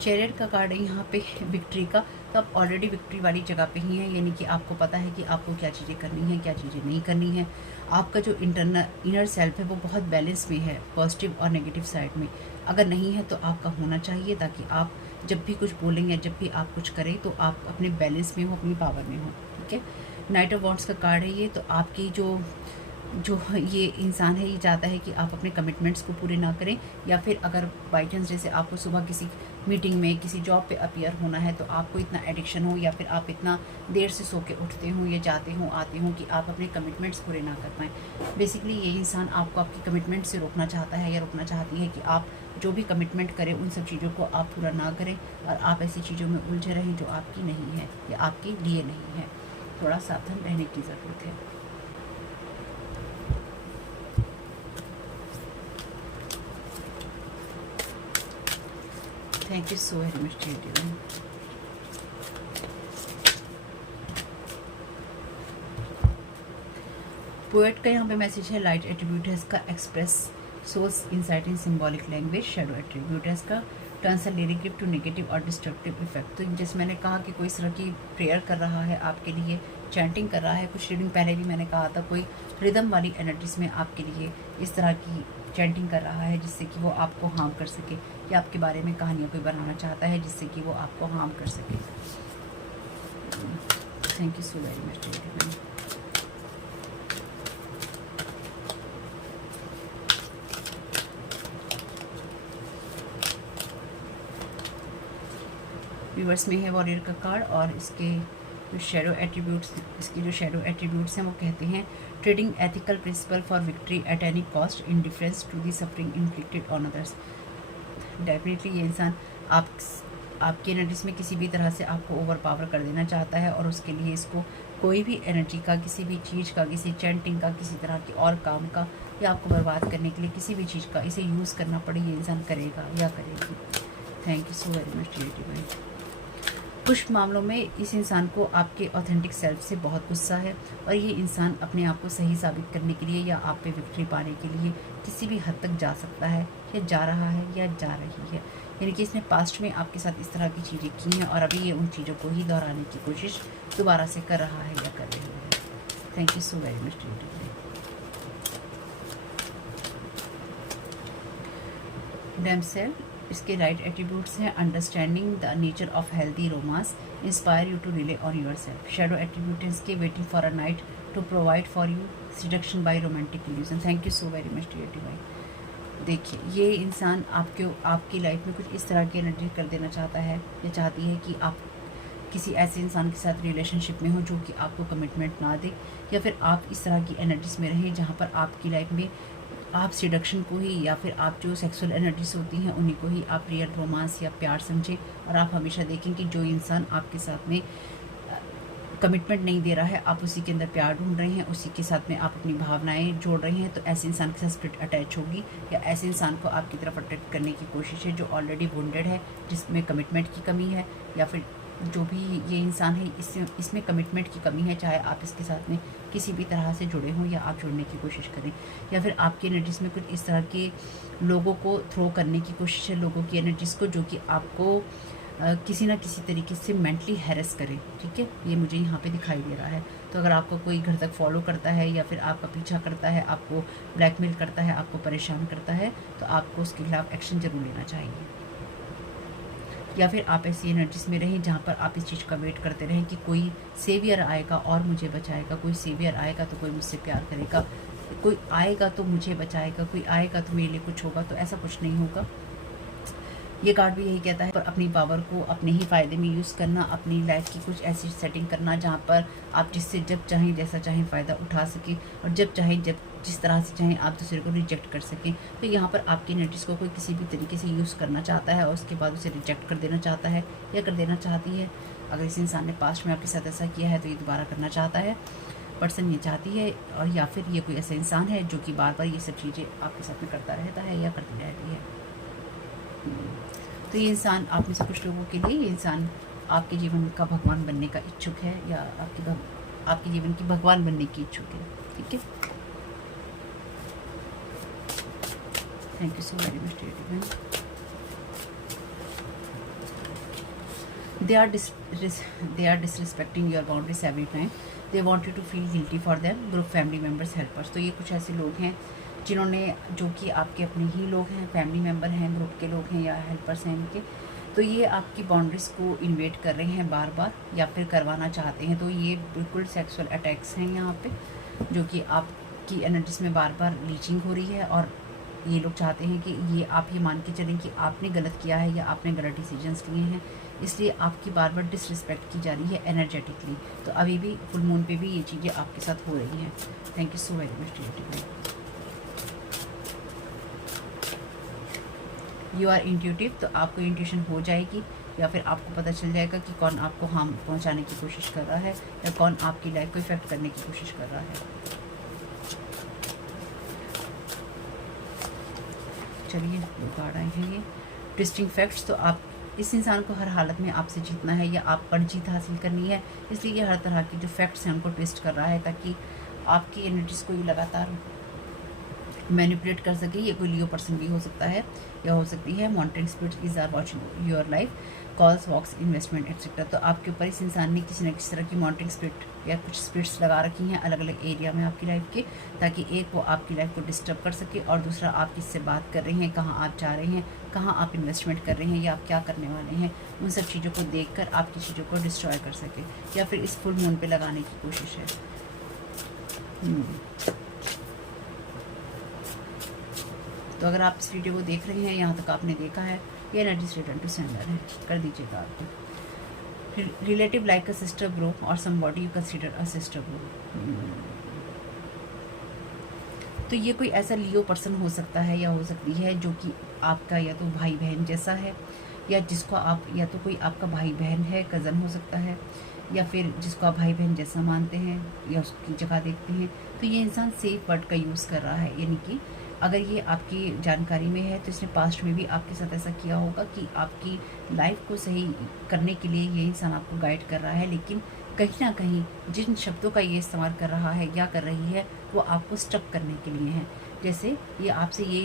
Chariot का कार्ड है यहाँ पे विक्ट्री का। तो आप ऑलरेडी विक्ट्री वाली जगह पे ही हैं, यानी कि आपको पता है कि आपको क्या चीज़ें करनी है, क्या चीज़ें नहीं करनी है। आपका जो इनर सेल्फ है वो बहुत बैलेंस में है, पॉजिटिव और नेगेटिव साइड में। अगर नहीं है तो आपका होना चाहिए, ताकि आप जब भी कुछ बोलेंगे, जब भी आप कुछ करें तो आप अपने बैलेंस में हो, अपनी पावर में हो। ठीक है। नाइट ऑफ वॉन्ड्स का कार्ड है ये। तो आपकी जो ये इंसान है, ये चाहता है कि आप अपने कमिटमेंट्स को पूरे ना करें, या फिर अगर बाई चांस जैसे आपको सुबह किसी मीटिंग में, किसी जॉब पे अपीयर होना है, तो आपको इतना एडिक्शन हो या फिर आप इतना देर से सो के उठते हो या जाते हो आते हो कि आप अपने कमिटमेंट्स पूरे ना कर पाएँ। बेसिकली ये इंसान आपको आपकी कमिटमेंट से रोकना चाहता है या रोकना चाहती है कि आप जो भी कमिटमेंट करें उन सब चीज़ों को आप पूरा ना करें, और आप ऐसी चीज़ों में उलझे रहें जो आपकी नहीं है या आपके लिए नहीं है। थोड़ा सावधान रहने की ज़रूरत है। Thank you so very much dear. Poet का यहाँ पे मैसेज है, लाइट एट्रीब्यूट है इसका, express source insight in symbolic language. Shadow attribute है इसका, turns a lyric to negative और डिस्ट्रक्टिव इफेक्ट। तो जैसे मैंने कहा कि कोई इस तरह की प्रेयर कर रहा है आपके लिए, चैंटिंग कर रहा है। कुछ रीडिंग पहले भी मैंने कहा था, कोई रिदम वाली एनर्जीज में आपके लिए इस तरह की चैंटिंग कर रहा है जिससे कि वो आपको हार्म कर सके, या आपके बारे में कहानियाँ कोई बनाना चाहता है जिससे कि वो आपको हार्म कर सके। Thank you so very much divine. Reverse में है वॉरियर का कार्ड और इसके जो शैडो एट्रीब्यूट्स, इसके जो शैडो एट्रीब्यूट्स हैं वो कहते हैं trading ethical principle for victory at any cost in difference to the suffering inflicted on others. Definitely ये इंसान आपकी एनर्जीज में किसी भी तरह से आपको ओवर पावर कर देना चाहता है और उसके लिए इसको कोई भी एनर्जी का, किसी भी चीज़ का, किसी चैंटिंग का, किसी तरह के और काम का या आपको बर्बाद करने के लिए किसी भी चीज़ का इसे यूज़ करना पड़े, ये इंसान करेगा या करेगी। Thank you so very much divine. कुछ मामलों में इस इंसान को आपके ऑथेंटिक सेल्फ से बहुत गुस्सा है और ये इंसान अपने आप को सही साबित करने के लिए या आप पे विक्ट्री पाने के लिए किसी भी हद तक जा सकता है या जा रहा है या जा रही है। यानी कि इसने पास्ट में आपके साथ इस तरह की चीज़ें की हैं और अभी ये उन चीज़ों को ही दोहराने की कोशिश दोबारा से कर रहा है या कर रही है। Thank you so very much damsel. इसके राइट एट्रीब्यूट्स हैं understanding the nature of healthy romance, inspire you to rely on your self. Shadow attribute इसके waiting for a knight to provide for you seduction by romantic illusion. Thank you so very much dear divine. देखिए ये इंसान आपकी life में कुछ इस तरह की एनर्जी कर देना चाहता है या चाहती है कि आप किसी ऐसे इंसान के साथ रिलेशनशिप में हो जो कि आपको कमिटमेंट ना दे, या फिर आप इस तरह की एनर्जीज में रहें जहाँ पर आपकी लाइफ में आप सिडक्शन को ही या फिर आप जो सेक्सुअल एनर्जीज होती हैं उन्हीं को ही आप रियल रोमांस या प्यार समझें और आप हमेशा देखें कि जो इंसान आपके साथ में कमिटमेंट नहीं दे रहा है, आप उसी के अंदर प्यार ढूंढ रहे हैं, उसी के साथ में आप अपनी भावनाएं जोड़ रहे हैं, तो ऐसे इंसान के साथ स्पिरिट अटैच होगी या ऐसे इंसान को आपकी तरफ अट्रैक्ट करने की कोशिश है जो ऑलरेडी वुंडेड है, जिसमें कमिटमेंट की कमी है, या फिर जो भी ये इंसान है इसमें कमिटमेंट की कमी है, चाहे आप इसके साथ में किसी भी तरह से जुड़े हों या आप जुड़ने की कोशिश करें, या फिर आपकी एनर्जीज में कुछ इस तरह के लोगों को थ्रो करने की कोशिश है, लोगों की एनर्जीज को जो कि आपको किसी ना किसी तरीके से मेंटली हैरेस करें। ठीक है, ये मुझे यहाँ पे दिखाई दे रहा है। तो अगर आपको कोई घर तक फॉलो करता है या फिर आपका पीछा करता है, आपको ब्लैकमेल करता है, आपको परेशान करता है, तो आपको उसके खिलाफ एक्शन जरूर लेना चाहिए। या फिर आप ऐसी एनर्जीज में रहें जहाँ पर आप इस चीज़ का वेट करते रहें कि कोई सेवियर आएगा और मुझे बचाएगा, कोई सेवियर आएगा तो कोई मुझसे प्यार करेगा, कोई आएगा तो मुझे बचाएगा, कोई आएगा तो मेरे लिए कुछ होगा। तो ऐसा कुछ नहीं होगा। ये कार्ड भी यही कहता है पर अपनी पावर को अपने ही फ़ायदे में यूज़ करना, अपनी लाइफ की कुछ ऐसी सेटिंग करना जहाँ पर आप जिससे जब चाहें जैसा चाहें फ़ायदा उठा सकें और जब चाहें जब जिस तरह से चाहें आप दूसरे को रिजेक्ट कर सकें। तो यहाँ पर आपकी एनर्जीज़ को कोई किसी भी तरीके से यूज़ करना चाहता है और उसके बाद उसे रिजेक्ट कर देना चाहता है या कर देना चाहती है। अगर इस इंसान ने पास्ट में आपके साथ ऐसा किया है तो ये दोबारा करना चाहता है, पर्सन ये चाहती है, और या फिर ये कोई ऐसा इंसान है जो कि बार बार ये सब चीज़ें आपके साथ में करता रहता है या करती रहती है। तो ये इंसान आप में से कुछ लोगों के लिए ये इंसान आपके जीवन का भगवान बनने का इच्छुक है या आपके जीवन की भगवान बनने की इच्छुक है। ठीक है, thank you so very much dear divine. They are disrespecting your boundaries every time. They want you to feel guilty for them. Group, family members, helpers. तो ये कुछ ऐसे लोग हैं जिन्होंने, जो कि आपके अपने ही लोग हैं, फैमिली मेम्बर हैं, ग्रुप के लोग हैं या हेल्पर्स हैं इनके, तो ये आपकी बाउंड्रीज़ को इन्वेट कर रहे हैं बार बार या फिर करवाना चाहते हैं। तो ये बिल्कुल सेक्सुअल अटैक्स हैं यहाँ पे, जो कि आपकी एनर्जीज में बार बार लीचिंग हो रही है और ये लोग चाहते हैं कि ये आप ये मान के चलें कि आपने गलत किया है या आपने गलत डिसीजंस लिए हैं, इसलिए आपकी बार बार डिसरिस्पेक्ट की जा रही है एनर्जेटिकली। तो अभी भी फुल मून पे भी ये चीज़ें आपके साथ हो रही हैं। Thank you so very much dear. You are intuitive, तो आपको इंट्यूशन हो जाएगी या फिर आपको पता चल जाएगा कि कौन आपको हार्म पहुंचाने की कोशिश कर रहा है या कौन आपकी लाइफ को इफेक्ट करने की कोशिश कर रहा है। चलिए दो कार्ड आए हैं ये ट्विस्टिंग फैक्ट्स। तो आप इस इंसान को हर हालत में आपसे जीतना है या आप पर जीत हासिल करनी है, इसलिए ये हर तरह के जो फैक्ट्स हैं उनको ट्विस्ट कर रहा है ताकि आपकी एनर्जीज को ये लगातार मैनिपुलेट कर सके। ये कोई लियो पर्सन भी हो सकता है या हो सकती है monitoring spirit is are watching your life, calls walks investment etcetera. तो आपके ऊपर इस इंसान ने किसी न किसी तरह की मॉनिटरिंग स्पिरिट या कुछ स्पिरिट्स लगा रखी हैं अलग अलग एरिया में आपकी लाइफ के, ताकि एक वो आपकी लाइफ को डिस्टर्ब कर सके और दूसरा आप किससे बात कर रहे हैं, कहाँ आप जा रहे हैं, कहाँ आप इन्वेस्टमेंट कर रहे हैं या आप क्या करने वाले हैं, उन सब चीज़ों को देख कर आपकी चीज़ों को डिस्ट्रॉय कर सके, या फिर इस फुल मून पे लगाने की कोशिश है। तो अगर आप इस वीडियो को देख रहे हैं, यहाँ तक आपने देखा है, ये एनर्जीज रिटर्न टू सेंडर है, कर दीजिएगा आपको। Relative like a sister bro और somebody you consider a sister bro. तो ये कोई ऐसा लियो पर्सन हो सकता है या हो सकती है जो कि आपका या तो भाई बहन जैसा है, या जिसको आप या तो कोई आपका भाई बहन है, कज़न हो सकता है, या फिर जिसको आप भाई बहन जैसा मानते हैं या उसकी जगह देखते हैं। तो ये इंसान सेफ वर्ड का यूज़ कर रहा है, यानी कि अगर ये आपकी जानकारी में है तो इसने पास्ट में भी आपके साथ ऐसा किया होगा कि आपकी लाइफ को सही करने के लिए ये इंसान आपको गाइड कर रहा है, लेकिन कहीं ना कहीं जिन शब्दों का ये इस्तेमाल कर रहा है या कर रही है वो आपको स्टक करने के लिए है। जैसे ये आपसे ये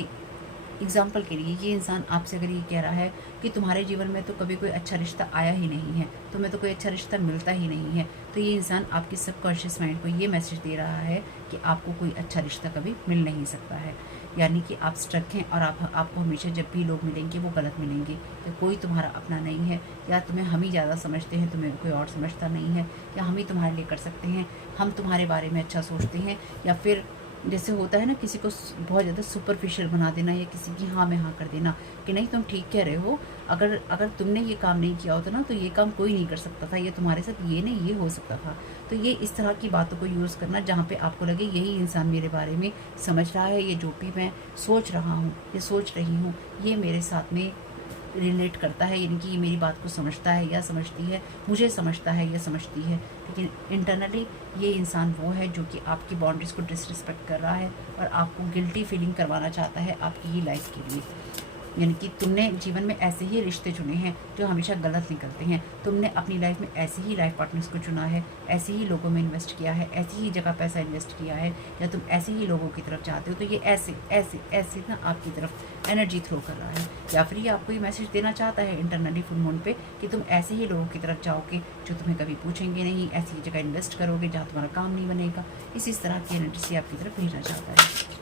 एग्जाम्पल के लिए ये इंसान आपसे अगर ये कह रहा है कि तुम्हारे जीवन में तो कभी कोई अच्छा रिश्ता आया ही नहीं है, तुम्हें तो कोई अच्छा रिश्ता मिलता ही नहीं है, तो ये इंसान आपके सबकॉन्शियस माइंड को ये मैसेज दे रहा है कि आपको कोई अच्छा रिश्ता कभी मिल नहीं सकता है, यानी कि आप स्ट्रक हैं और आपको हमेशा जब भी लोग मिलेंगे वो गलत मिलेंगे, या कोई तुम्हारा अपना नहीं है, या तुम्हें हम ही ज़्यादा समझते हैं, तुम्हें कोई और समझता नहीं है, या हम ही तुम्हारे लिए कर सकते हैं, हम तुम्हारे बारे में अच्छा सोचते हैं, या फिर जैसे होता है ना किसी को बहुत ज़्यादा सुपरफिशियल बना देना, या किसी की हाँ में हाँ कर देना कि नहीं तुम ठीक कह रहे हो, अगर तुमने ये काम नहीं किया होता ना तो ये काम कोई नहीं कर सकता था, ये तुम्हारे साथ ये नहीं ये हो सकता था। तो ये इस तरह की बातों को यूज़ करना जहाँ पे आपको लगे यही इंसान मेरे बारे में समझ रहा है, ये जो भी मैं सोच रहा हूँ, ये सोच रही हूँ, ये मेरे साथ में रिलेट करता है, यानी कि ये मेरी बात को समझता है या समझती है, मुझे समझता है या समझती है। लेकिन इंटरनली ये इंसान वो है जो कि आपकी बाउंड्रीज़ को डिसरिस्पेक्ट कर रहा है और आपको गिल्टी फीलिंग करवाना चाहता है आपकी ही लाइफ के लिए। यानी कि तुमने जीवन में ऐसे ही रिश्ते चुने हैं जो हमेशा गलत निकलते हैं, तुमने अपनी लाइफ में ऐसे ही लाइफ पार्टनर्स को चुना है, ऐसे ही लोगों में इन्वेस्ट किया है, ऐसी ही जगह पैसा इन्वेस्ट किया है, या तुम ऐसे ही लोगों की तरफ चाहते हो, तो ये ऐसे ऐसे ऐसे ना आपकी तरफ एनर्जी थ्रो कर रहा है, या फिर ये आपको ये मैसेज देना चाहता है इंटरनली फुल मून पे कि तुम ऐसे ही लोगों की तरफ जाओगे जो तुम्हें कभी पूछेंगे नहीं, ऐसी जगह इन्वेस्ट करोगे जहाँ तुम्हारा काम नहीं बनेगा, इस तरह की एनर्जी से आपकी तरफ भेजना चाहता है।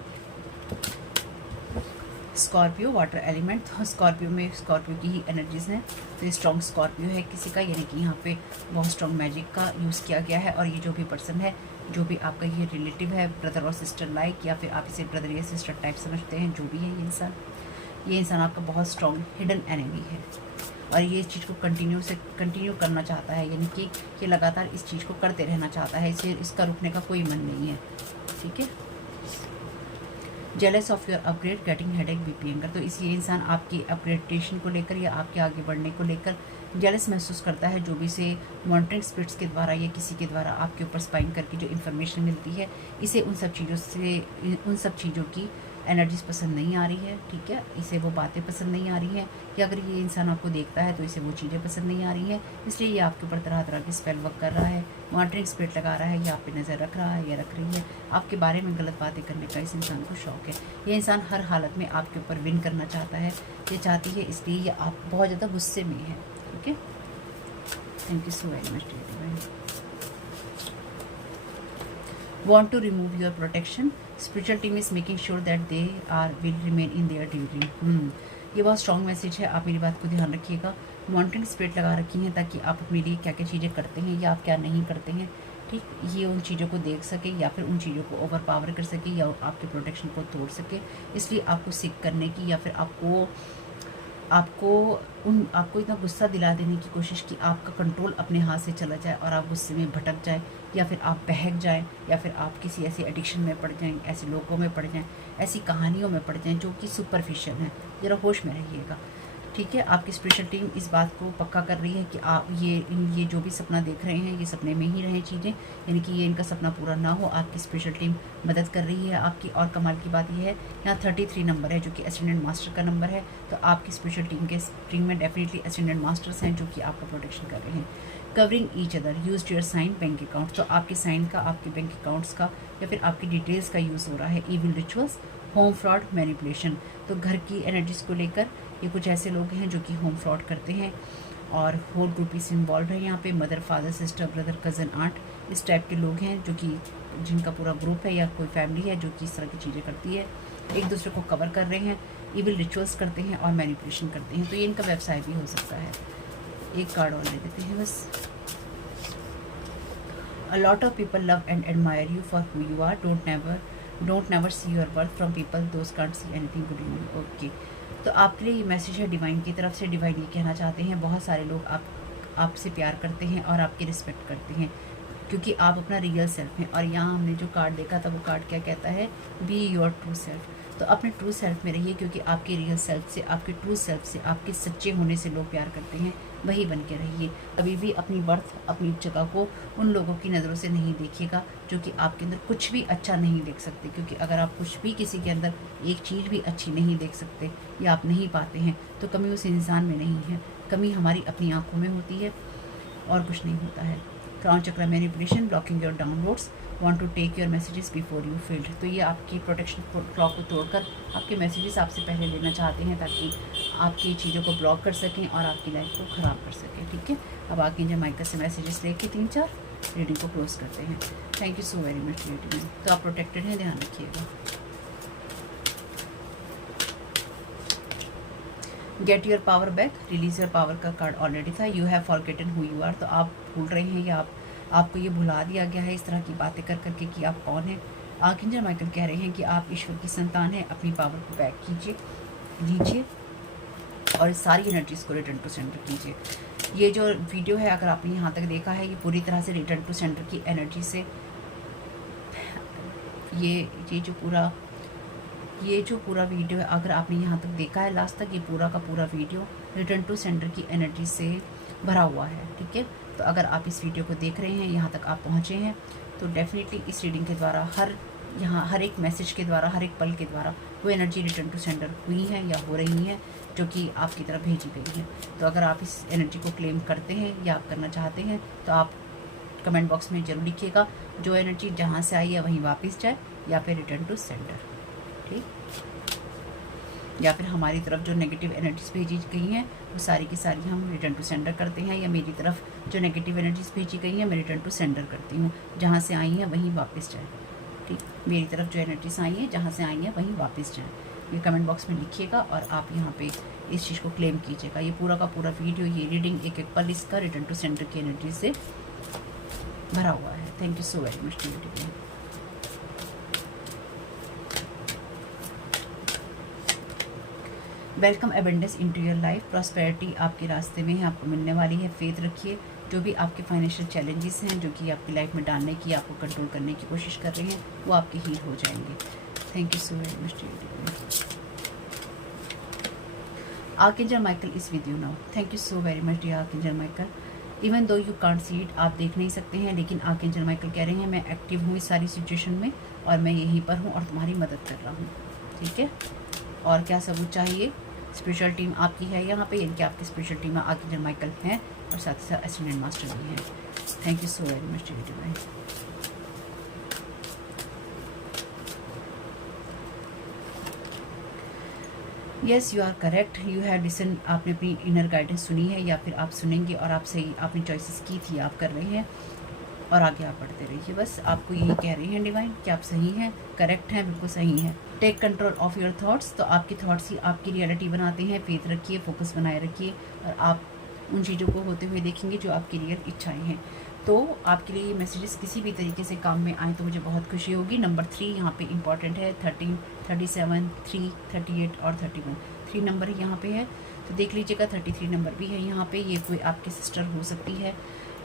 स्कॉर्पियो वाटर एलिमेंट, तो स्कॉर्पियो में स्कॉर्पियो की ही एनर्जीज हैं, तो ये स्ट्रॉन्ग स्कॉर्पियो है किसी का, यानी कि यहाँ पे बहुत स्ट्रॉन्ग मैजिक का यूज़ किया गया है। और ये जो भी पर्सन है, जो भी आपका ये रिलेटिव है, ब्रदर और सिस्टर लाइक, या फिर आप इसे ब्रदर या सिस्टर टाइप समझते हैं, जो भी है ये इंसान आपका बहुत स्ट्रॉन्ग हिडन एनिमी है और ये इस चीज़ को कंटिन्यू करना चाहता है, यानी कि ये लगातार इस चीज़ को करते रहना चाहता है, इसे इसका रुकने का कोई मन नहीं है। ठीक है। Jealous of your upgrade getting headache BP anger, तो इस ये इंसान आपकी अपग्रेडेशन को लेकर या आपके आगे बढ़ने को लेकर जेलस महसूस करता है, जो भी से मॉनिटरिंग स्पिरिट्स के द्वारा या किसी के द्वारा आपके ऊपर स्पाइंग करके जो इन्फॉर्मेशन मिलती है, इसे उन सब चीज़ों की एनर्जीज पसंद नहीं आ रही है। ठीक है, इसे वो बातें पसंद नहीं आ रही हैं, या अगर ये इंसान आपको देखता है तो इसे वो चीज़ें पसंद नहीं आ रही हैं, इसलिए ये आपके ऊपर तरह तरह के स्पेल वर्क कर रहा है, मॉनिटरिंग स्पिरिट लगा रहा है, या आप पे नज़र रख रहा है या रख रही है, आपके बारे में गलत बातें करने का इस इंसान को शौक है। ये इंसान हर हालत में आपके ऊपर विन करना चाहता है, ये चाहती है, इसलिए ये आप बहुत ज़्यादा गुस्से में है। ठीक है, thank you so very much. Want to remove your protection, spiritual team is making sure that they will remain in their duty। ये बहुत स्ट्रॉन्ग मैसेज है, आप मेरी बात को ध्यान रखिएगा। मॉनिटरिंग स्पिरिट लगा रखी हैं ताकि आप अपने लिए क्या क्या चीज़ें करते हैं या आप क्या नहीं करते हैं, ठीक, ये उन चीज़ों को देख सके या फिर उन चीज़ों को ओवर पावर कर सके या आपके प्रोटेक्शन को तोड़ सके, इसलिए आपको सीख करने की या फिर आपको इतना गुस्सा दिला देने की कोशिश कि आपका कंट्रोल अपने हाथ से चला जाए और आप गुस्से में भटक जाए, या फिर आप बहक जाएं, या फिर आप किसी ऐसे एडिक्शन में पड़ जाएं, ऐसे लोगों में पड़ जाएं, ऐसी कहानियों में पड़ जाएं जो कि सुपरफिशियल हैं। ज़रा होश में रहिएगा। ठीक है, आपकी स्पिरिचुअल टीम इस बात को पक्का कर रही है कि आप ये जो भी सपना देख रहे हैं ये सपने में ही रहें चीज़ें, यानी कि ये इनका सपना पूरा ना हो। आपकी स्पिरिचुअल टीम मदद कर रही है आपकी। और कमाल की बात यह है, यहाँ 33 नंबर है जो कि एसेंडेंट मास्टर का नंबर है, तो आपकी स्पिरिचुअल टीम में डेफिनेटली एसेंडेंट मास्टर्स हैं जो कि आपका प्रोटेक्शन कर रहे हैं। Covering each other, use your sign bank account, तो आपके साइन का, आपके बैंक अकाउंट्स का या फिर आपकी डिटेल्स का यूज़ हो रहा है। Evil rituals, home fraud, manipulation, तो घर की एनर्जीज को लेकर ये कुछ ऐसे लोग हैं जो कि होम फ्रॉड करते हैं और 4 ग्रुपीज इन्वॉल्व है यहाँ पे, mother, father, sister, brother, cousin, aunt, इस टाइप के लोग हैं जो कि जिनका पूरा ग्रुप है या कोई फैमिली है जो कि इस तरह की चीज़ें करती है, एक दूसरे को कवर कर रहे हैं, इविल रिचुअल्स करते हैं और मैनिपुलेशन करते हैं। तो ये इनका व्यवसाय भी हो सकता है। एक कार्ड और ले देते हैं बस। A lot of people love and admire you for who you are. Don't never see your worth from people. Those can't see anything good in you. Okay. तो आपके लिए ये मैसेज है डिवाइन की तरफ से। डिवाइन ये कहना चाहते हैं बहुत सारे लोग आपसे प्यार करते हैं और आपकी रिस्पेक्ट करते हैं क्योंकि आप अपना रियल सेल्फ हैं। और यहाँ हमने जो कार्ड देखा था वो कार्ड क्या कहता है, बी योर ट्रू सेल्फ। तो अपने ट्रू सेल्फ में रहिए क्योंकि आपके रियल सेल्फ से, आपके ट्रू सेल्फ से, आपके सच्चे होने से लोग प्यार करते हैं, वही बन के रहिए। कभी भी अपनी वर्थ, अपनी जगह को उन लोगों की नज़रों से नहीं देखिएगा जो कि आपके अंदर कुछ भी अच्छा नहीं देख सकते, क्योंकि अगर आप कुछ भी किसी के अंदर एक चीज़ भी अच्छी नहीं देख सकते या आप नहीं पाते हैं तो कमी उस इंसान में नहीं है, कमी हमारी अपनी आँखों में होती है और कुछ नहीं होता है। Crown chakra manipulation, blocking your downloads, want to take your messages before you field. तो ये आपकी प्रोटेक्शन क्लॉक को तोड़कर आपके मैसेजेस आपसे पहले लेना चाहते हैं ताकि आपकी चीज़ों को ब्लॉक कर सकें और आपकी लाइफ को ख़राब कर सकें। ठीक है, अब आगे जब माइका से मैसेजेस लेके 3-4 रीडिंग को क्लोज करते हैं। Thank you so very much reading. तो आप प्रोटेक्टेड हैं, ध्यान रखिएगा। Get your power back, release your power का कार्ड ऑलरेडी था। You have forgotten who you are. तो आप भूल रहे हैं या आपको ये भुला दिया गया है इस तरह की बातें कर करके कि आप कौन हैं। आर्कएंजल माइकल कह रहे हैं कि आप ईश्वर की संतान हैं। अपनी पावर को बैक कीजिए, लीजिए और सारी एनर्जीज को रिटर्न टू सेंटर कीजिए। ये जो वीडियो है अगर आपने यहाँ तक देखा है, ये पूरी तरह से रिटर्न टू सेंटर की एनर्जी से ये जो पूरा वीडियो है अगर आपने यहाँ तक देखा है लास्ट तक, ये पूरा का पूरा वीडियो रिटर्न टू सेंटर की एनर्जी से भरा हुआ है। ठीक है, तो अगर आप इस वीडियो को देख रहे हैं, यहाँ तक आप पहुँचे हैं, तो डेफिनेटली इस रीडिंग के द्वारा हर एक मैसेज के द्वारा, हर एक पल के द्वारा वो एनर्जी रिटर्न टू सेंटर हुई है या हो रही है जो कि आपकी तरफ भेजी गई है। तो अगर आप इस एनर्जी को क्लेम करते हैं या आप करना चाहते हैं तो आप कमेंट बॉक्स में ज़रूर लिखिएगा जो एनर्जी जहाँ से आई है वहीं वापस जाए या फिर रिटर्न टू सेंटर। ठीक, या फिर हमारी तरफ जो नेगेटिव एनर्जीज भेजी गई हैं वो सारी की सारी हम रिटर्न टू सेंडर करते हैं, या मेरी तरफ जो नेगेटिव एनर्जीज भेजी गई हैं मैं रिटर्न टू सेंडर करती हूँ, जहाँ से आई हैं वहीं वापस जाए। ठीक, मेरी तरफ जो एनर्जीज आई हैं जहाँ से आई हैं वहीं वापस जाए। ये कमेंट बॉक्स में लिखिएगा और आप यहाँ पे इस चीज़ को क्लेम कीजिएगा। ये पूरा का पूरा वीडियो, ये रीडिंग, एक एक पल इसका रिटर्न टू सेंटर की एनर्जी से भरा हुआ है। Thank you so very much. Welcome abundance into your life. Prosperity आपके रास्ते में है, आपको मिलने वाली है। फेथ रखिए। जो भी आपके फाइनेंशियल चैलेंजेस हैं जो कि आपकी लाइफ में डालने की, आपको कंट्रोल करने की कोशिश कर रहे हैं, वो आपके हील हो जाएंगे। Thank you so very much. Archangel Michael is with you now. Thank you so very much dear archangel Michael. Even though you can't see it, आप देख नहीं सकते हैं, लेकिन आर्कएंजल माइकल कह रहे हैं मैं एक्टिव हूँ इस सारी सिचुएशन में और मैं यहीं पर हूँ और तुम्हारी मदद कर रहा हूँ। ठीक है, और क्या सबूत चाहिए? स्पिरिचुअल टीम आपकी है यहाँ पे, यानी कि आपकी स्पिरिचुअल टीम में आर्कएंजल माइकल हैं और साथ ही साथ एसेंडेंट मास्टर भी हैं। Thank you so very much divine. Yes you are correct, you have listen. आपने अपनी इनर गाइडेंस सुनी है या फिर आप सुनेंगे और आप सही आपने चॉइसेस की थी, आप कर रहे हैं और आगे आप बढ़ते रहिए। बस आपको यही कह रही हैं डिवाइन कि आप सही हैं, करेक्ट हैं, बिल्कुल सही हैं। Take control of your thoughts. तो आपके थॉट्स ही आपकी रियलिटी बनाते हैं। फेथ रखिए, फोकस बनाए रखिए और आप उन चीज़ों को होते हुए देखेंगे जो आपकी रियल इच्छाएं हैं। तो आपके लिए ये मैसेजेस किसी भी तरीके से काम में आए तो मुझे बहुत खुशी होगी। नंबर 3 यहाँ पे इंपॉर्टेंट है। 13, 37, 3, 38 और 31 3 नंबर यहाँ पे है, तो देख लीजिएगा। 33 नंबर भी है यहाँ पे। ये कोई आपकी सिस्टर हो सकती है,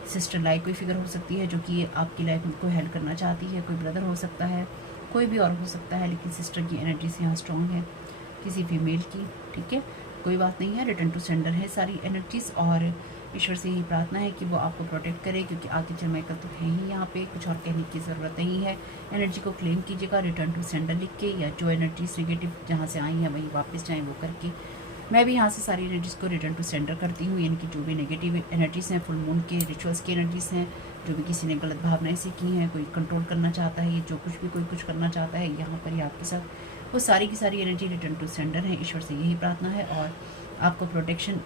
सिस्टर लाइक कोई फिगर हो सकती है जो कि आपकी लाइफ में कोई हेल्प करना चाहती है। कोई ब्रदर हो सकता है, कोई भी और हो सकता है, लेकिन सिस्टर की एनर्जीज यहाँ स्ट्रॉन्ग है, किसी फीमेल की। ठीक है, कोई बात नहीं है, रिटर्न टू सेंडर है सारी एनर्जीज। और ईश्वर से यही प्रार्थना है कि वो आपको प्रोटेक्ट करे, क्योंकि आर्कएंजल माइकल तो है ही यहाँ पे, कुछ और कहने की ज़रूरत नहीं है। एनर्जी को क्लेम कीजिएगा रिटर्न टू सेंडर लिख के, या जो एनर्जीज नेगेटिव जहाँ से आई हैं वहीं वापस जाएँ वो करके। मैं भी यहाँ से सारी एनर्जीज़ को रिटर्न टू सेंडर करती हूँ, यानी कि जो भी नेगेटिव एनर्जीज़ हैं, फुल मून के रिचुअल्स की एनर्जीज़ हैं, जो भी किसी ने गलत भावनाएं से की हैं, कोई कंट्रोल करना चाहता है, ये जो कुछ भी कोई कुछ करना चाहता है यहाँ पर ही आपके साथ, वो सारी की सारी एनर्जी रिटर्न टू सेंडर है। ईश्वर से यही प्रार्थना है और आपको प्रोटेक्शन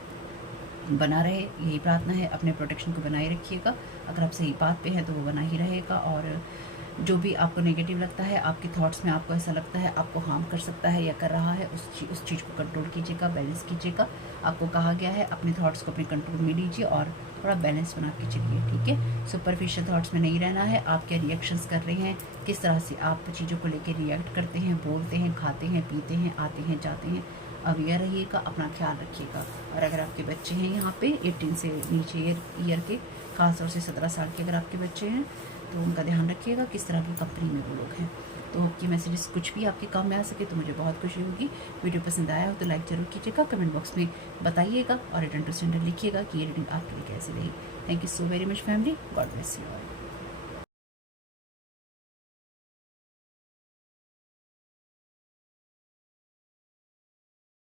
बना रहे, यही प्रार्थना है। अपने प्रोटेक्शन को बनाए रखिएगा। अगर आप सही बात पे हैं तो वो बना ही रहेगा। और जो भी आपको नेगेटिव लगता है, आपके थॉट्स में आपको ऐसा लगता है आपको हार्म कर सकता है या कर रहा है, उस चीज़ को कंट्रोल कीजिएगा, बैलेंस कीजिएगा। आपको कहा गया है अपने थॉट्स को अपने कंट्रोल में लीजिए और थोड़ा बैलेंस बना के चलिए, ठीक है। सुपरफिशियल थॉट्स में नहीं रहना है। आप क्या रिएक्शंस कर रहे हैं, किस तरह से आप चीज़ों को लेकर रिएक्ट करते हैं, बोलते हैं, खाते हैं, पीते हैं, आते हैं, जाते हैं, अवेयर रहिएगा, अपना ख्याल रखिएगा। और अगर आपके बच्चे हैं यहाँ पे 18 से नीचे ईयर के, खासतौर से 17 साल के अगर आपके बच्चे हैं, तो उनका ध्यान रखिएगा किस तरह की कंपनी में वो लोग हैं। तो आपकी मैसेजेस कुछ भी आपके काम में आ सके तो मुझे बहुत खुशी होगी। वीडियो पसंद आया हो तो लाइक ज़रूर कीजिएगा, कमेंट बॉक्स में बताइएगा और रिटर्न टू सेंडर लिखिएगा कि ये रीडिंग आपके लिए कैसी रही। Thank you so very much family, God bless you all.